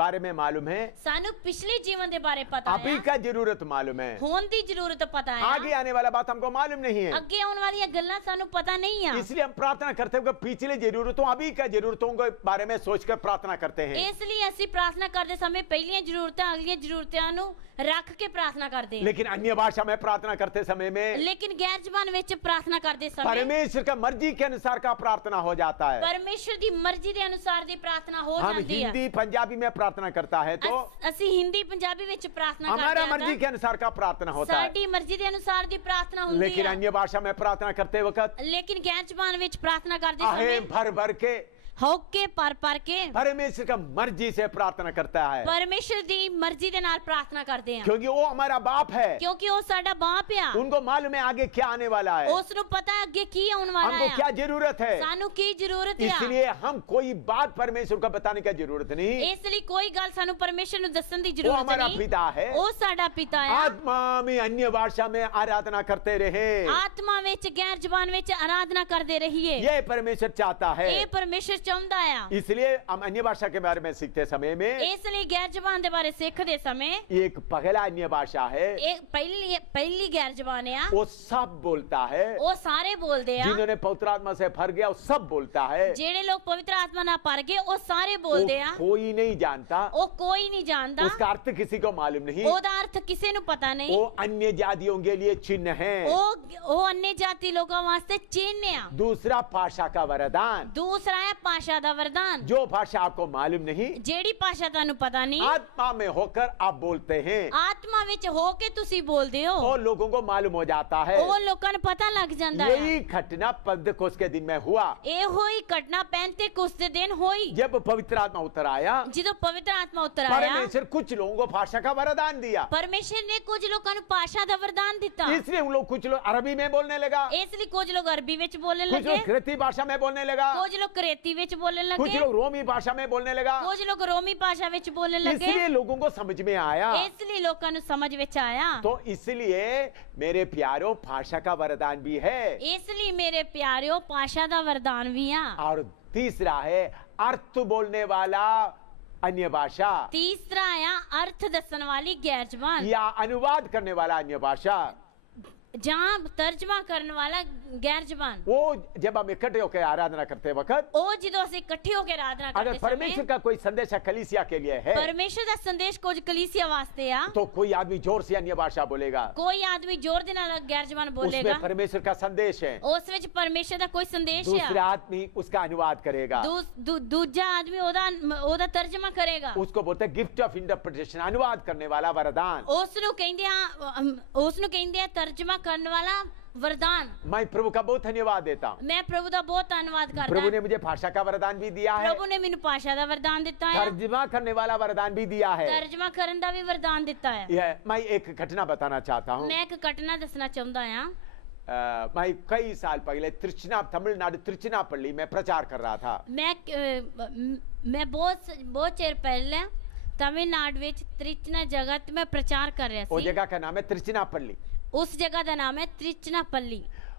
बारे में मालूम है, ਸਾਨੂੰ ਪਿਛਲੇ ਜੀਵਨ ਦੇ ਬਾਰੇ ਪਤਾ अभी ਹੈ, का जरूरत मालूम है, ਹੋਣ ਦੀ ਜ਼ਰੂਰਤ ਪਤਾ ਹੈ, आगे आने वाला बात हमको मालूम नहीं है। ਅੱਗੇ ਆਉਣ ਵਾਲੀਆਂ ਗੱਲਾਂ ਸਾਨੂੰ ਪਤਾ ਨਹੀਂ ਆ। इसलिए हम प्रार्थना करते हुए पिछले जरूरतों अभी का जरूरतों के बारे में सोचकर प्रार्थना करते हैं। ਇਸ ਲਈ ਅਸੀਂ ਪ੍ਰਾਰਥਨਾ ਕਰਦੇ ਸਮੇਂ ਪਹਿਲੀਆਂ ਜ਼ਰੂਰਤਾਂ ਅਗਲੀਆਂ ਜ਼ਰੂਰਤਾਂ ਨੂੰ ਰੱਖ ਕੇ ਪ੍ਰਾਰਥਨਾ ਕਰਦੇ ਹਾਂ। लेकिन अन्य भाषा में प्रार्थना करते समय में ਲੇਕਿਨ ਗੈਰ ਜ਼ਬਾਨ ਵਿੱਚ ਪ੍ਰਾਰਥਨਾ ਕਰਦੇ ਸਮੇਂ परमेश्वर का मर्जी के अनुसार का प्रार्थना हो जाता है। ਪਰਮੇਸ਼ਰ ਦੀ ਮਰਜ਼ੀ ਦੇ ਅਨੁਸਾਰ ਦੀ ਪ੍ਰਾਰਥਨਾ ਹੋ हम ਜਾਂਦੀ ਹੈ। हिंदी पंजाबी में प्रार्थना करता है तो ਅਸੀਂ ਹਿੰਦੀ ਪੰਜਾਬੀ ਵਿੱਚ ਪ੍ਰਾਰਥਨਾ हमारा ਕਰਦੇ मर्जी ਹਾਂ के अनुसार का प्रार्थना होता है। ਸਾਡੀ ਮਰਜ਼ੀ ਦੇ ਅਨੁਸਾਰ ਦੀ ਪ੍ਰਾਰਥਨਾ ਹੁੰਦੀ लेकिन ਹੈ। अन्य भाषा में प्रार्थना करते वक्त ਲੇਕਿਨ ਗੈਰ ਜ਼ਬਾਨ ਵਿੱਚ ਪ੍ਰਾਰਥਨਾ ਕਰਦੇ ਸਮੇਂ अहेम भर भर के ਹੌਕੇ ਪਰ ਕੇ परमेश्वर का मर्जी से प्रार्थना करता है, ਪਰਮੇਸ਼ਰ ਦੀ ਮਰਜ਼ੀ ਦੇ ਨਾਲ ਪ੍ਰਾਰਥਨਾ ਕਰਦੇ ਹਾਂ क्योंकि वो हमारा बाप है। ਕਿਉਂਕਿ ਉਹ ਸਾਡਾ ਬਾਪ ਆ उनको मालूम है आगे क्या आने वाला है, ਉਸ ਨੂੰ ਪਤਾ ਹੈ ਅੱਗੇ ਕੀ ਆਉਣ ਵਾਲਾ हमको ਹੈ क्या जरूरत है। ਸਾਨੂੰ ਕੀ ਜ਼ਰੂਰਤ ਆ इसलिए हम कोई बात परमेश्वर को बताने की जरूरत नहीं। ਇਸ ਲਈ ਕੋਈ ਗੱਲ ਸਾਨੂੰ ਪਰਮੇਸ਼ਰ ਨੂੰ ਦੱਸਣ ਦੀ वो ਜ਼ਰੂਰਤ हमारा ਨਹੀਂ पिता है। ਉਹ ਸਾਡਾ ਪਿਤਾ ਆ आत्मा में अन्य भाषा में आराधना करते रहे, ਆਤਮਾ ਵਿੱਚ ਗੈਰ ਜ਼ਬਾਨ ਵਿੱਚ ਆਰਾਧਨਾ ਕਰਦੇ ਰਹੀਏ ये परमेश्वर चाहता है। ਇਹ ਪਰਮੇਸ਼ਰ ਚਾਹੁੰਦਾ ਆ इसलिए हम अन्य भाषा के बारे में सीखते समय में ਇਸ ਲਈ ਗੈਰ ਜ਼ਬਾਨ ਦੇ ਬਾਰੇ ਸਿੱਖਦੇ ਸਮੇਂ एक पहला अन्य भाषा है, ਇਹ ਪਹਿਲੀ ਗੈਰ ਜ਼ਬਾਨ ਆ वो सब बोलता है। ਉਹ ਸਾਰੇ ਬੋਲਦੇ ਆ जिन्होंने पवित्र आत्मा से भर गया वो सब बोलता है। ਜਿਹੜੇ ਲੋਕ ਪਵਿੱਤਰ ਆਤਮਾ ਨਾਲ ਭਰ ਗਏ ਉਹ ਸਾਰੇ ਬੋਲਦੇ ਆ वो कोई नहीं जानता, ਉਹ ਕੋਈ ਨਹੀਂ ਜਾਣਦਾ उसका अर्थ किसी को मालूम नहीं। ਉਹਦਾ ਅਰਥ ਕਿਸੇ ਨੂੰ ਪਤਾ ਨਹੀਂ वो अन्य जातियों के लिए चिन्ह है। ਉਹ ਅੰਨੇ ਜਾਤੀ ਲੋਕਾਂ ਵਾਸਤੇ ਚਿੰਨ੍ਹ ਆ दूसरा भाषा का वरदान, ਦੂਸਰਾ ਹੈ ਭਾਸ਼ਾ ਦਾ ਵਰਦਾਨ जो भाषा आपको मालूम नहीं, ਜਿਹੜੀ ਭਾਸ਼ਾ ਤੁਹਾਨੂੰ ਪਤਾ ਨਹੀਂ आत्मा में होकर आप बोलते हैं, ਆਤਮਾ ਵਿੱਚ ਹੋ ਕੇ ਤੁਸੀਂ ਬੋਲਦੇ ਹੋ और लोगों को मालूम हो जाता है। ਉਹ ਲੋਕਾਂ ਨੂੰ ਪਤਾ ਲੱਗ ਜਾਂਦਾ ਹੈ यही घटना पेंतेकोस्त के दिन में हुआ, ਇਹੋ ਹੀ ਘਟਨਾ ਪੈਂਤੇਕੁਸਤ ਦੇ ਦਿਨ ਹੋਈ जब पवित्र आत्मा उतर आया। ਜਦੋਂ ਪਵਿੱਤਰ ਆਤਮਾ ਉਤਰ ਆਇਆ परमेश्वर कुछ लोगों को भाषा का वरदान दिया, ਪਰਮੇਸ਼ਰ ਨੇ ਕੁਝ ਲੋਕਾਂ ਨੂੰ ਭਾਸ਼ਾ ਦਾ ਵਰਦਾਨ ਦਿੱਤਾ इसलिए उन लोग कुछ लोग अरबी में बोलने लगा, ਇਸ ਲਈ ਕੁਝ ਲੋਕ ਅਰਬੀ ਵਿੱਚ ਬੋਲਣ कुछ ਲੱਗੇ लोग क्रेती भाषा में बोलने लगा, ਕੁਝ ਲੋਕ ਕਰੇਤੀ ਵਿੱਚ ਬੋਲਣ कुछ ਲੱਗੇ लोग रोमी भाषा में बोलने लगा। ਕੁਝ ਲੋਕ ਰੋਮੀ ਭਾਸ਼ਾ ਵਿੱਚ ਬੋਲਣ ਲੱਗੇ इसलिए लोगों को समझ में आया। ਇਸ ਲਈ ਲੋਕਾਂ ਨੂੰ ਸਮਝ ਵਿੱਚ ਆਇਆ तो इसलिए मेरे प्यारों भाषा का वरदान भी है, ਇਸ ਲਈ ਮੇਰੇ ਪਿਆਰਿਓ ਭਾਸ਼ਾ ਦਾ ਵਰਦਾਨ ਵੀ ਆ और तीसरा है अर्थ बोलने वाला अन्य भाषा ਤੀਸਰਾ ਆ ਅਰਥ ਦੱਸਣ ਵਾਲੀ ਗੈਰ ਜ਼ਬਾਨ या अनुवाद करने वाला अन्य भाषा। ਜਾਂ ਤਰਜਮਾ ਕਰਨ ਵਾਲਾ ਗੈਰ ਜ਼ਬਾਨ वो जब हम इकट्ठे होकर आराधना करते वक्त, ਉਹ ਜਦੋਂ ਅਸੀਂ ਇਕੱਠੇ ਹੋ ਕੇ ਆਰਾਧਨਾ अगर ਕਰਦੇ परमेश्वर ਸਮੇਂ का कोई संदेश कलीसिया के लिए है, ਪਰਮੇਸ਼ਰ ਦਾ ਸੰਦੇਸ਼ ਕੁਝ ਕਲੀਸਿया ਵਾਸਤੇ ਆ तो कोई आदमी जोर से अन्य भाषा बोलेगा, ਕੋਈ ਆਦਮੀ ਜ਼ੋਰ ਦੇ ਨਾਲ ਗੈਰ ਜ਼ਬਾਨ उसमें ਬੋਲੇਗਾ परमेश्वर का संदेश है। ਉਸ ਵਿੱਚ ਪਰਮੇਸ਼ਰ ਦਾ ਕੋਈ ਸੰਦੇਸ਼ दूसरा ਆ आदमी उसका अनुवाद करेगा, ਦੂਜਾ ਆਦਮੀ ਉਹਦਾ ਤਰਜਮਾ ਕਰੇਗਾ उसको बोलते हैं गिफ्ट ऑफ इंटरप्रिटेशन, अनुवाद करने वाला वरदान। ਉਸ ਨੂੰ ਕਹਿੰਦੇ ਆ ਤਰਜਮਾ ਕਰਨ ਵਾਲਾ वरदान। मैं प्रभु का बहुत धन्यवाद देता हूँ। मैं प्रभु का बहुत धन्यवाद करता प्रभु हूं। ने मुझे भाषा का वरदान भी दिया है, प्रभु ने मैनू भाषा का वरदान दिता है, तर्जमा करने वाला वरदान भी दिया है। तर्जमा करने का भी वरदान दिता है। यह मैं एक घटना बताना चाहता हूँ। मैं एक घटना दसना चाहता हूं। मैं कई साल पहले तमिलनाडु तिरुचिरापल्ली में प्रचार कर रहा था। मैं बहुत चेर पहले तमिलनाडु विच त्रिचना जगत में प्रचार कर रहा वो सी। जगह का नाम है तिरुचिरापल्ली। उस जगह का नाम है त्रिचनापल्ली।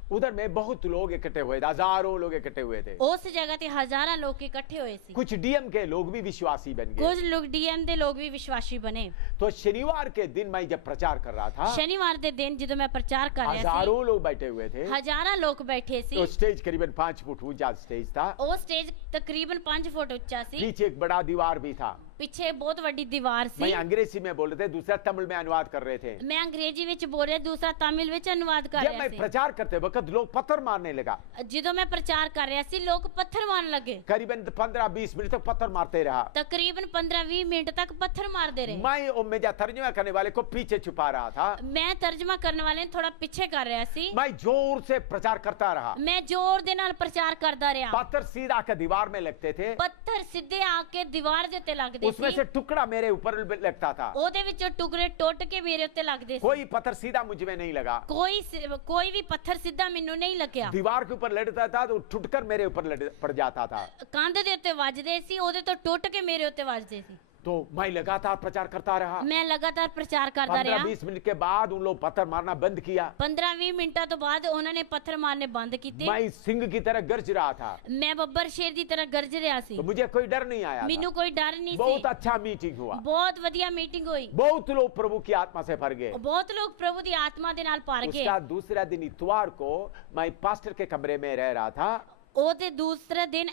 उधर में बहुत लोग इकट्ठे हुए थे, हजारों लोग इकट्ठे हुए थे। उस जगह ते हजारों लोग इकट्ठे हुए सी। कुछ डीएम के लोग भी विश्वासी बन गए, कुछ लोग डीएम दे लोग भी विश्वासी बने। तो शनिवार के दिन मैं जब प्रचार कर रहा था, शनिवार दे दिन जब मैं प्रचार कर रहा हजारों लोग बैठे हुए थे। हजारों लोग बैठे सी। तो स्टेज करीबन 5 फुट ऊंचा स्टेज था। वो स्टेज तकरीबन 5 फुट ऊंचा सी। पीछे एक बड़ा दीवार भी था। पीछे बहुत बड़ी दीवार सी। मैं अंग्रेजी में बोल रहे थे, दूसरा तमिल में अनुवाद कर रहे थे। मैं अंग्रेजी विच बोल रहा, दूसरा तमिल विच अनुवाद कर जब रहा मैं सी। प्रचार करते वक्त लोग पत्थर मारने लगा। ਜਦੋਂ मैं प्रचार कर रहा सी लोग पत्थर मारने लगे। करीबन 15-20 मिनट तक पत्थर मारते रहा। तकरीबन 15-20 मिनट तक पत्थर मारते रहे। मैं और मेरा तर्जुमा करने वाले को पीछे छुपा रहा था। मैं तर्जमा करने वाले ने थोड़ा पीछे कर रहा सी। मैं जोर से प्रचार करता रहा। मैं जोर दे नाल प्रचार करता रहा। पत्थर सीधा के दीवार में लगते थे, पत्थर सीधे आके दीवार दे उत्ते लगदे उसमें सी। से टुकड़ा मेरे ऊपर लगता था। ओदे विचों टुकड़े टुट के मेरे उत्ते लगदे सी। कोई पत्थर सीधा मुझ में नहीं लगा। कोई भी पत्थर सीधा मैनू नहीं लगया। दीवार के ऊपर लड़ता था तो टूटकर मेरे ऊपर पड़ जाता था। कंध दे उत्ते वजदे सी, ओदे तो टुट के मेरे उत्ते वजदे सी। तो मैं लगातार प्रचार करता रहा। मैं लगातार प्रचार करता रहा। 15-20 मिनट के बाद उन लोग पत्थर मारना बंद किया। 15-20 मिनट तो बाद उन्होंने पत्थर मारने बंद किए। मैं सिंह की तरह गरज रहा था। मैं बब्बर शेर की तरह गरज रहा सी। तो मुझे कोई डर नहीं आया था। मैनू कोई डर नहीं बहुत सी। अच्छा मीटिंग हुआ। बहुत वधिया मीटिंग हुई। बहुत लोग प्रभु की आत्मा से भर गए। बहुत लोग प्रभु की आत्मा दे नाल भर गए। उसका दूसरा दिन इतवार को मैं पास्टर के कमरे में रह रहा था। ओदे दूसरे दिन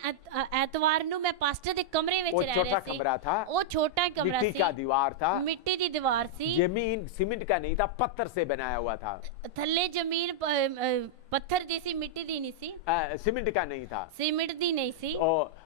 एतवार नु मैं पास्टर दे कमरे विच वो रह छोटा रहा सी। कमरा था। वो छोटा कमरा मिट्टी सी। का दीवार था। मिट्टी दी दीवार सी। जमीन सीमेंट का नहीं था, पत्थर से बनाया हुआ था। थल्ले जमीन पत्थर दी सी, मिट्टी दी नहीं सी, सीमेंट का नहीं था। सीमेंट दी नहीं सी।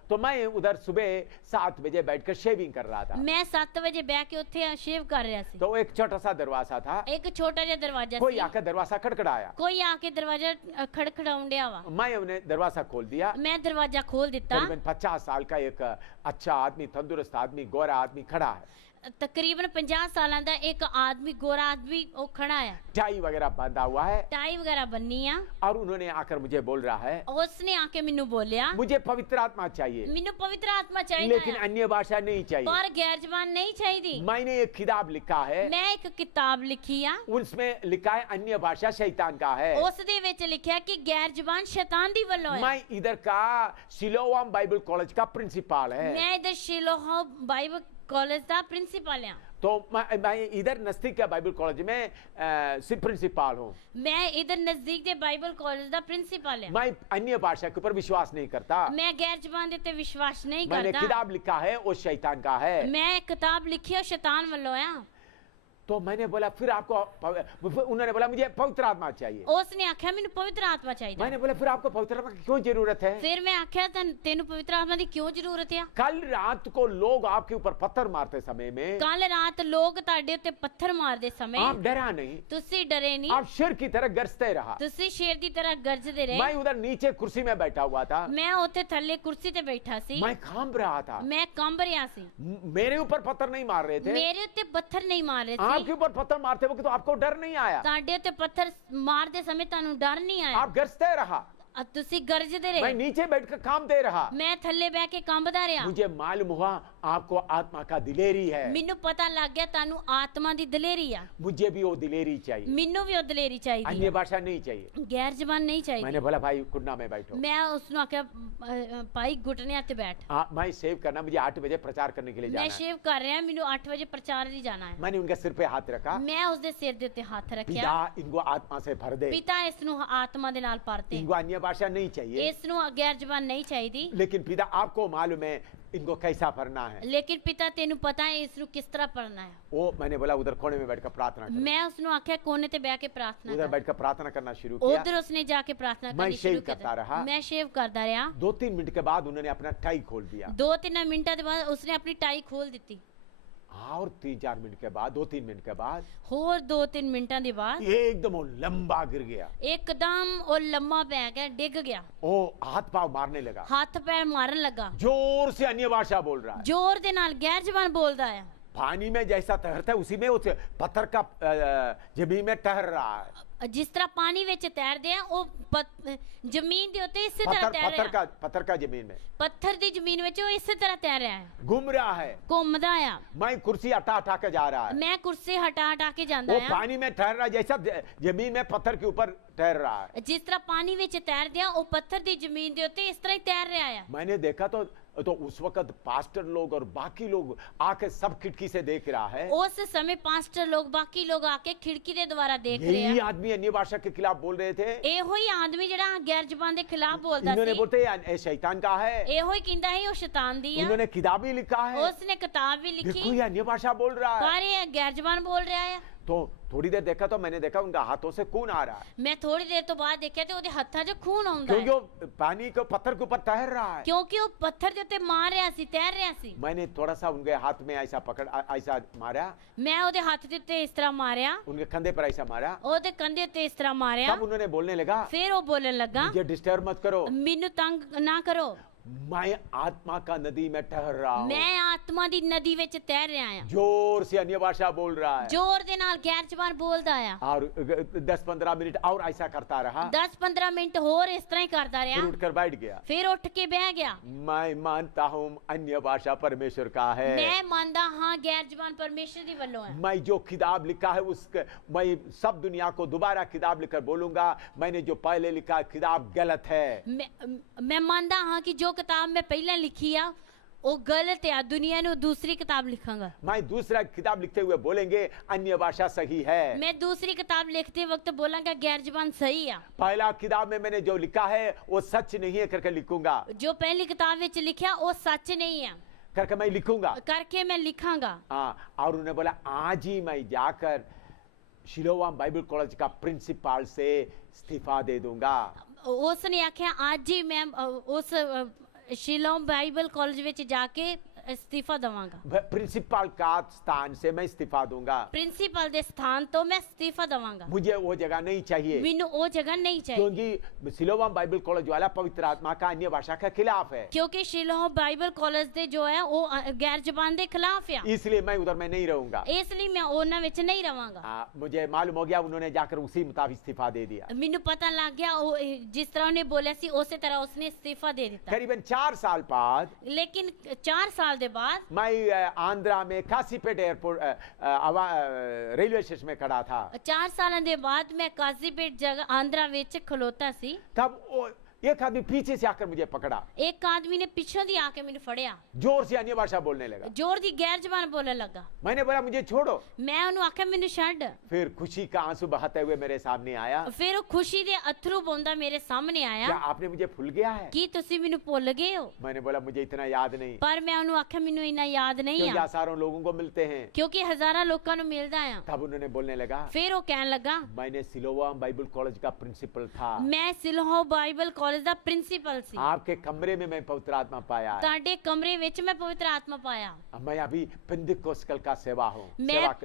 तो मैं उधर सुबह 7 बजे बैठकर शेविंग कर रहा था। मैं 7 वजे बह के उत्थे शेव कर रहा सी। तो एक छोटा सा दरवाजा था, एक छोटा जिहा दरवाजा कोई सी, आकर दरवाजा खड़खड़ाया, कोई आके दरवाजा खड़खड़ाउन डया वा। मैं उन्हें दरवाजा खोल दिया। मैं दरवाजा खोल दिता। करीबन 50 साल का एक अच्छा आदमी, तंदुरुस्त आदमी, गोरा आदमी खड़ा है। तकरीबन 50 साल का एक आदमी, गोरा आदमी वो खड़ा है, टाई वगैरह बांधा हुआ है, टाई वगैरह बन्नी आ। और उन्होंने आकर मुझे बोल रहा है, उसने आके मैनू बोलिया, मुझे पवित्र आत्मा चाहिए, मैनू पवित्र आत्मा चाहिए, लेकिन अन्य भाषा नहीं चाहिए, पर गैर जबान नहीं चाहिए। मैंने एक किताब लिखा है, मैं एक किताब लिखी आ, उसमें लिखा है अन्य भाषा शैतान का है। उस दे विच लिखा कि गैर जबान शैतान दी वल्लों है। मैं इधर का सिलोआम बाइबल कॉलेज का प्रिंसिपल है। मैं इधर शिलोह बाइबल कॉलेज का प्रिंसिपल हां। तो मैं इधर नजदीक के बाइबल कॉलेज में प्रिंसिपल हूँ। मैं इधर नजदीक के बाइबल कॉलेज का प्रिंसिपल है। मैं अन्य भाषा के ऊपर विश्वास नहीं करता। मैं गैर जबान देते विश्वास नहीं मैंने करता। किताब लिखा है वो शैतान का है। मैं किताब लिखी है शैतान वालों है। तो मैंने बोला फिर आपको, उन्होंने बोला मुझे पवित्र आत्मा चाहिए। उसने आख्या मैंने पवित्र आत्मा चाहिए। मैंने बोला फिर आपको पवित्र आत्मा की क्यों जरूरत है? फिर मैं आख्या तेनू पवित्र आत्मा की क्यों जरूरत है? कल रात को लोग आपके ऊपर पत्थर मारते समय में, कल रात लोग ताड़े उत्ते पत्थर मारदे समय आप डरा नहीं, तुसी डरे नहीं, आप शेर की तरह गरजते रहा। तुसी शेर की तरह गरजदे रहे। मैं उधर नीचे कुर्सी में बैठा हुआ था, मैं उत्ते थल्ले कुर्सी ते बैठा सी, मैं कांप रहा था। मैं कंब रहा सी। मेरे ऊपर पत्थर नहीं मार रहे थे, मेरे उत्ते पत्थर नहीं मार रहे थे। आपके ऊपर पत्थर मारते वक्त तो आपको डर नहीं आया, ताड़े उत्ते पत्थर मारदे समय तानू डर नहीं आया, आप गरजते रहा। तुसी गरजदे मैं रहे। नीचे बैठकर काम दे रहा। मैं थल्ले बह के कंबदा रहा। मुझे मालूम हुआ आपको आत्मा का दिलेरी है। मैनू पता लग गया तानू आत्मा दी दिलेरी आ। मुझे भी वो दिलेरी चाहिए, मैनू भी वो दिलेरी चाहिए, अन्य भाषा नहीं चाहिए। गैर जबान नहीं चाहिए। मैंने बोला भाई कुन्ना में बैठो। मैं उसनु आख्या भाई घुटने ते बैठ। मैं सेव करना, मुझे 8 बजे प्रचार करने के लिए जाना मैं है। शेव कर रहा मैनू 8 बजे प्रचार नहीं जाना है। मैंने उनके सिर पे हाथ रखा। मैं उसदे सिर दे उत्ते हाथ रखया। पिता इनको आत्मा से भर दे। पिता इसनु आत्मा दे नाल भरते। इनको अन्य भाषा नहीं चाहिए, इसनु गैर जबान नहीं चाहिए। लेकिन पिता आपको मालूम है इनको कैसा पढ़ना है। लेकिन पिता तेनू पता है इसनु किस तरह पढ़ना है। वो मैंने बोला उधर कोने में बैठकर प्रार्थना करो। मैं उसनु आख्या कोने ते बैठ के प्रार्थना उधर कर। बैठकर प्रार्थना करना शुरू किया। उधर उसने जाके प्रार्थना मैं करनी शेव शुरू करता कर रहा। मैं शेव करता रहा। 2-3 मिनट के बाद उन्होंने अपना टाई खोल दिया। 2-3 मिनट के बाद उसने अपनी टाई खोल दी। और 3-4 मिनट के बाद, 2-3 मिनट के बाद, होर 2-3 मिनटों के बाद एकदम वो लंबा गिर गया। एकदम वो लम्बा पै गया, डिग गया, वो हाथ पांव मारने लगा, हाथ पैर मारन लगा, जोर से अन्य भाषा बोल रहा है, जोर दे नाल गैर जबान बोलदा है। पानी में जैसा तैरता है उसी में उस पत्थर का जमीन में तैर रहा है। जिस तरह पानी विच तैरदे हैं वो जमीन दे उत्ते इसी तरह तैर रहा है। पत्थर का जमीन में, पत्थर दी जमीन विच वो इसी तरह तैर रहा है, घूम रहा है, घूमदा है। मैं कुर्सी हटा के जा रहा है, मैं कुर्सी हटा के जांदा वो है। पानी में तैर रहा है जैसा जमीन में पत्थर के ऊपर तैर रहा है। जिस तरह पानी विच तैरदे हैं वो पत्थर दी जमीन दे उत्ते इस तरह ही तैर रहा है। मैंने देखा तो उस वक्त पास्टर लोग और बाकी लोग आके सब खिड़की से देख रहा है। उस समय पास्टर लोग बाकी लोग आके खिड़की दे द्वारा देख रहे यही हैं। आदमी अन्य भाषा के खिलाफ बोल रहे थे। एहो ही आदमी जेड़ा गैर जबान दे खिलाफ बोलदा इन्होंने सी। बोलते ये शैतान का है। एहो ही कहंदा है वो शैतान दी है। उन्होंने किताब भी लिखा है। उसने किताब भी देखो लिखी। ये अन्य भाषा बोल रहा है। पर ये गैर जबान बोल रहा है। तो थोड़ी देर देखा तो मैंने देखा उनका हाथों से खून आ रहा है, मैं थोड़ी देर तो बाद देखा तो ओदे हत्थां 'ਚ खून आउंदा क्योंकि है। वो पानी को पत्थर के ऊपर तैर रहा है। क्योंकि वो पत्थर दे उत्ते मार रहा सी, तैर रहा सी। मैंने थोड़ा सा उनके हाथ में ऐसा ऐसा मारा, मैं ओदे हाथ दे उत्ते इस तरह मारया, उनके कंधे पर ऐसा मारा। ओदे कंधे उत्ते इस तरह मारया। तब उन्होंने बोलने लगा, फिर वो बोलने लगा, मुझे डिस्टर्ब मत करो, मेनू तंग ना करो, मैं आत्मा का नदी में ठहर रहा हूँ। मैं आत्मा दी नदी विच तैर रहा हां। जोर से अन्य भाषा बोल रहा है जोर दे नाल गैर जबान बोलदा है। और 10-15 मिनट और ऐसा करता रहा। 10-15 मिनट होर इस तरह ही करता फिर रहा, उठकर बैठ गया। फिर उठ के बह गया। मैं मानता हूँ अन्य भाषा परमेश्वर का है। मैं मानदा हां गैर जबान परमेश्वर दी वल्लों है। मैं जो किताब लिखा है उसके मैं सब दुनिया को दोबारा किताब लिखकर बोलूंगा, मैंने जो पहले लिखा किताब गलत है। मैं मानदा हां कि जो किताब मैं पहले लिखी आ वो गलत है, दुनिया ने दूसरी किताब लिखांगा। मैं दूसरा किताब लिखते हुए बोलेंगे अन्य भाषा सही है। मैं दूसरी किताब लिखते वक्त बोलांगा गैर जबान सही है। पहला किताब में मैंने जो लिखा है वो सच नहीं है करके लिखूंगा, जो पहली किताब विच लिखा वो सच नहीं है करके मैं लिखूंगा, करके मैं लिखांगा। हाँ। और उन्होंने बोला आज ही मैं जाकर शिलोआम बाइबल कॉलेज का प्रिंसिपल से इस्तीफा दे दूंगा। उसने आख्या आज ही मैं उस शिलोम बाइबल कॉलेज ਵਿੱਚ ਜਾ ਕੇ इस्तीफा दवांगा। प्रिंसिपल का स्थान से मैं इस्तीफा दूंगा। प्रिंसिपल ਦੇ ਸਥਾਨ ਤੋਂ मैं इस्तीफा दवांगा। मुझे वो जगह नहीं चाहिए। ਮੈਨੂੰ ਉਹ ਜਗ੍ਹਾ नहीं चाहिए। क्योंकि शिलोआम बाइबल कॉलेज वाला पवित्र आत्मा का अन्य भाषा के खिलाफ है। क्योंकि शिलोह बाइबल कॉलेज ਦੇ ਜੋ ਹੈ ਉਹ गैर ਜ਼ਬਾਨ ਦੇ ਖਿਲਾਫ ਆ। इसलिए मैं उधर में नहीं रहूंगा। इसलिए मैं ਉਹਨਾਂ ਵਿੱਚ नहीं रवांगा। मुझे मालूम हो गया, उन्होंने जाकर उसी मुताबिक इस्तीफा दे दिया। ਮੈਨੂੰ पता लग गया ਉਹ जिस तरह ਉਹਨੇ ਬੋਲਿਆ ਸੀ ਉਸੇ तरह उसने इस्तीफा दे ਦਿੱਤਾ। करीबन 4 साल बाद, लेकिन 4 साल ਦੇ बाद मैं आंध्रा में काशीपेट एयरपोर्ट रेलवे स्टेशन में खड़ा था। 4 साल ਦੇ बाद मैं काजीपेट जगह आंध्रा ਵਿੱਚ ਖਲੋਤਾ ਸੀ। तब एक आदमी पीछे से आकर मुझे पकड़ा। एक आदमी ने पीछे दी आके मैंने फड़िया, जोर से अन्य भाषा बोलने लगा। जोर दी गैर जबान बोलने लगा। मैंने बोला मुझे छोड़ो। मैं उन्हें आख्या मैंने छड़। फिर खुशी का आंसू बहाते हुए मेरे सामने आया। फिर वो खुशी दे अथरू बौंदा मेरे सामने आया। क्या आपने मुझे भूल गया है? कि तुसी मैनू भुल गए हो? मैंने बोला मुझे इतना याद नहीं। पर मैं उन्हें आख्या मैनू इतना याद नहीं क्योंकि है, हजारों लोगों को मिलते हैं। क्योंकि हजारों लोगों को मिलता है। तब उन्होंने बोलने लगा, फिर वो कहने लगा मैंने सिलोआम बाइबल कॉलेज का प्रिंसिपल था। मैं सिलोह बाइबल कॉलेज का प्रिंसिपल सी। आपके कमरे में मैं पवित्र आत्मा पाया है। ताड़े कमरे विच मैं पवित्र आत्मा पाया। मैं अभी पेंटिकोस्टल का सेवा हूँ,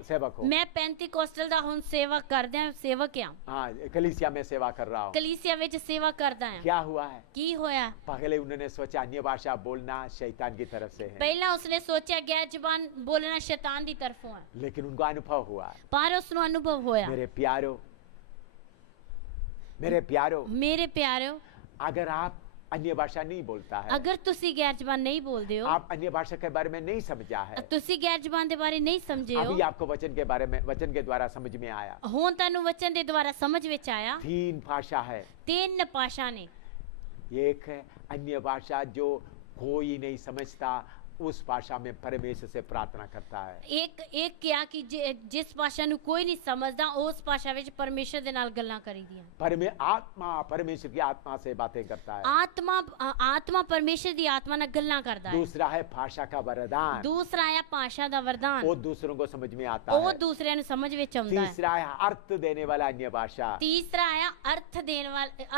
सेवक हूँ। मैं पेंटिकोस्टल दा हुन सेवा करदे हां, सेवक हां। हाँ, कलीसिया में सेवा कर रहा हूँ। कलीसिया विच सेवा करदा हां। क्या हुआ है? की होया? पहले उन्होंने सोचा अन्य भाषा बोलना शैतान की तरफ से है। पहला उसने सोचा गैर जुबान बोलना शैतान दी तरफों है। लेकिन उनको अनुभव हुआ। पर उसनो अनुभव होया। मेरे प्यारो, मेरे प्यारो, अगर आप अन्य भाषा नहीं बोलता है, अगर तुसी गैर जुबान नहीं बोलते हो, आप अन्य भाषा के बारे में नहीं समझा है, तुसी गैर जुबान दे बारे नहीं समझे हो, अभी आपको वचन के बारे में वचन के द्वारा समझ में आया। हुन तानु वचन दे द्वारा समझ विच आया। 3 भाषा है। 3 भाषा ने। एक है अन्य भाषा जो कोई नहीं समझता, उस भाषा में परमेश्वर से प्रार्थना करता है। एक क्या कि जिस भाषा नु कोई नहीं समझदा, उस भाषा विच परमेश्वर दे नाल गल्लां करीदियां। परमेश्वर की आत्मा से बातें करता है। आत्मा परमेश्वर दी आत्मा नाल गल्लां करदा है। दूसरा है भाषा का वरदान। दूसरा है भाषा दा वरदान। वो दूसरों को समझ में आता है। वो दूसरे नु समझ विच आउंदा है। तीसरा है अर्थ देने वाला अन्य भाषा। तीसरा है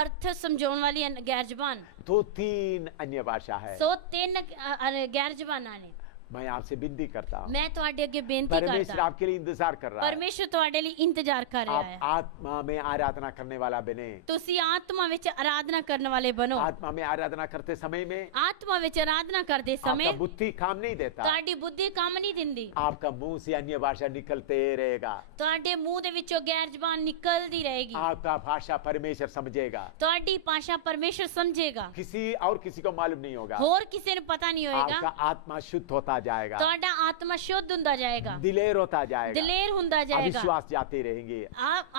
अर्थ समझाउण वाली गैर जुबान। तो 3 अन्य भाषा है। 3 गैर जुबाना ने। मैं आपसे विनती करता हूं, मैं ਤੁਹਾਡੇ ਅੱਗੇ ਬੇਨਤੀ करता हूं, परमेश्वर आपके लिए इंतजार कर रहा है। परमेश्वर ਤੁਹਾਡੇ ਲਈ इंतजार कर रहा है। आप आत्मा में आराधना करने वाला बने। ਤੁਸੀਂ आत्मा ਵਿੱਚ आराधना करने वाले बनो। आत्मा में आराधना करते समय में, आत्मा ਵਿੱਚ आराधना करते समय आपका बुद्धि काम नहीं देता। ਤੁਹਾਡੀ बुद्धि काम नहीं दिंदी। आपका मुंह से अन्य भाषा निकलते रहेगा। ਤੁਹਾਡੇ ਮੂੰਹ ਦੇ ਵਿੱਚੋਂ गैर जुबान निकलती रहेगी। आपका भाषा परमेश्वर समझेगा। ਤੁਹਾਡੀ भाषा परमेश्वर समझेगा। किसी और किसी को मालूम नहीं होगा। और किसी को पता नहीं होगा। आपका आत्मा शुद्ध होता जाएगा। ਤੁਹਾਡਾ आत्मा शुद्ध ਹੁੰਦਾ जाएगा। दिलेर होता जाएगा। दिलेर ਹੁੰਦਾ जाएगा। अविश्वास जाते रहेंगे।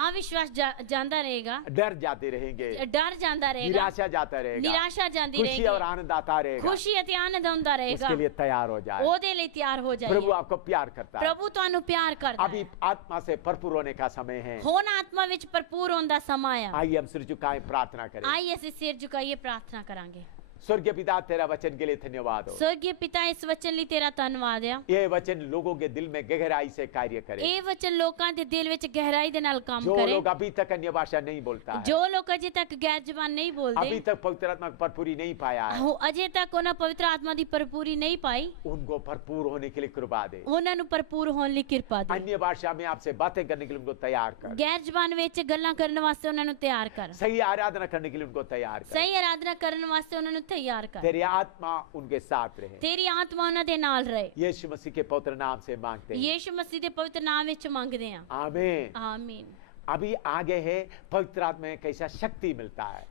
अविश्वास जाता रहेगा। डर जाते रहेंगे। डर जाता रहेगा। निराशा जाता रहेगा। निराशा जाती रहेगी। खुशी और आनंद आता रहेगा। खुशी और आनंद ਹੁੰਦਾ रहेगा। उसके लिए तैयार हो जाए। ਉਹਦੇ ਲਈ ਤਿਆਰ हो जाए। प्रभु आपको प्यार करता है। प्रभु ਤੁਹਾਨੂੰ प्यार करता है। अभी आत्मा से भरपूर होने का समय है। ਹੁਣ आत्मा ਵਿੱਚ ਭਰਪੂਰ ਹੋਣ ਦਾ ਸਮਾਂ ਆ। आइए हम सिर झुकाएं, प्रार्थना करें। आइए ਅਸੀਂ सिर झुकाइए, प्रार्थना करांगे। स्वर्गीय पिता, तेरा वचन के लिए धन्यवाद हो। स्वर्गीय पिता, इस वचन लिए तेरा धन्यवाद है। ये वचन लोगों के दिल में गहराई से कार्य करे। ये वचन लोगों के दिल में गहराई दे नाल काम करे। जो लोग अभी तक अन्य भाषा नहीं बोलता है, जो लोग अजे तक गैर जुबान नहीं बोलते, अभी तक पवित्र आत्मा की भरपूरी नहीं पाया है, अजे तक उन्हें पवित्र आत्मा की भरपूरी नहीं पाई, उनको भरपूर होने के लिए कृपा दे। उन्हें भरपूर होने की कृपा दे। अन्य भाषा में आपसे बातें करने के लिए उनको तैयार कर। गैर जुबान विच गल्लां करने वास्ते उन्हें तैयार कर। सही आराधना करने के लिए उनको तैयार कर। सही आराधना करने वास्ते उन्हें तैयार कर। तेरी आत्मा उनके साथ रहे। तेरी आत्मा उन्हां दे नाल रहे। यीशु मसीह के पवित्र नाम से मांगते हैं। यीशु मसीह के पवित्र नाम विच मांगते हैं। आमीन, आमीन। अभी आगे है पवित्र आत्मा में कैसा शक्ति मिलता है।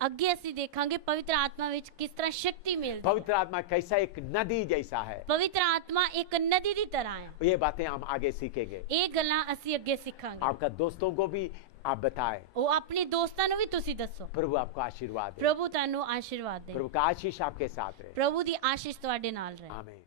आगे ਅਸੀਂ देखांगे पवित्र आत्मा विच किस तरह शक्ति मिलती है। पवित्र आत्मा कैसा एक नदी जैसा है। पवित्र आत्मा एक नदी की तरह है। ये बातें हम आगे सीखेंगे। ये गल्लां ਅਸੀਂ ਅੱਗੇ सिखांगे। आपका दोस्तों को भी आप बताएं। वो अपने दोस्तों को भी तुसी दसो। प्रभु आपको आशीर्वाद दे। प्रभु तानु आशीर्वाद दे। प्रभु का आशीष आपके साथ रहे। प्रभु दी आशीष ਤੁਹਾਡੇ ਨਾਲ ਰਹੇ। आमीन।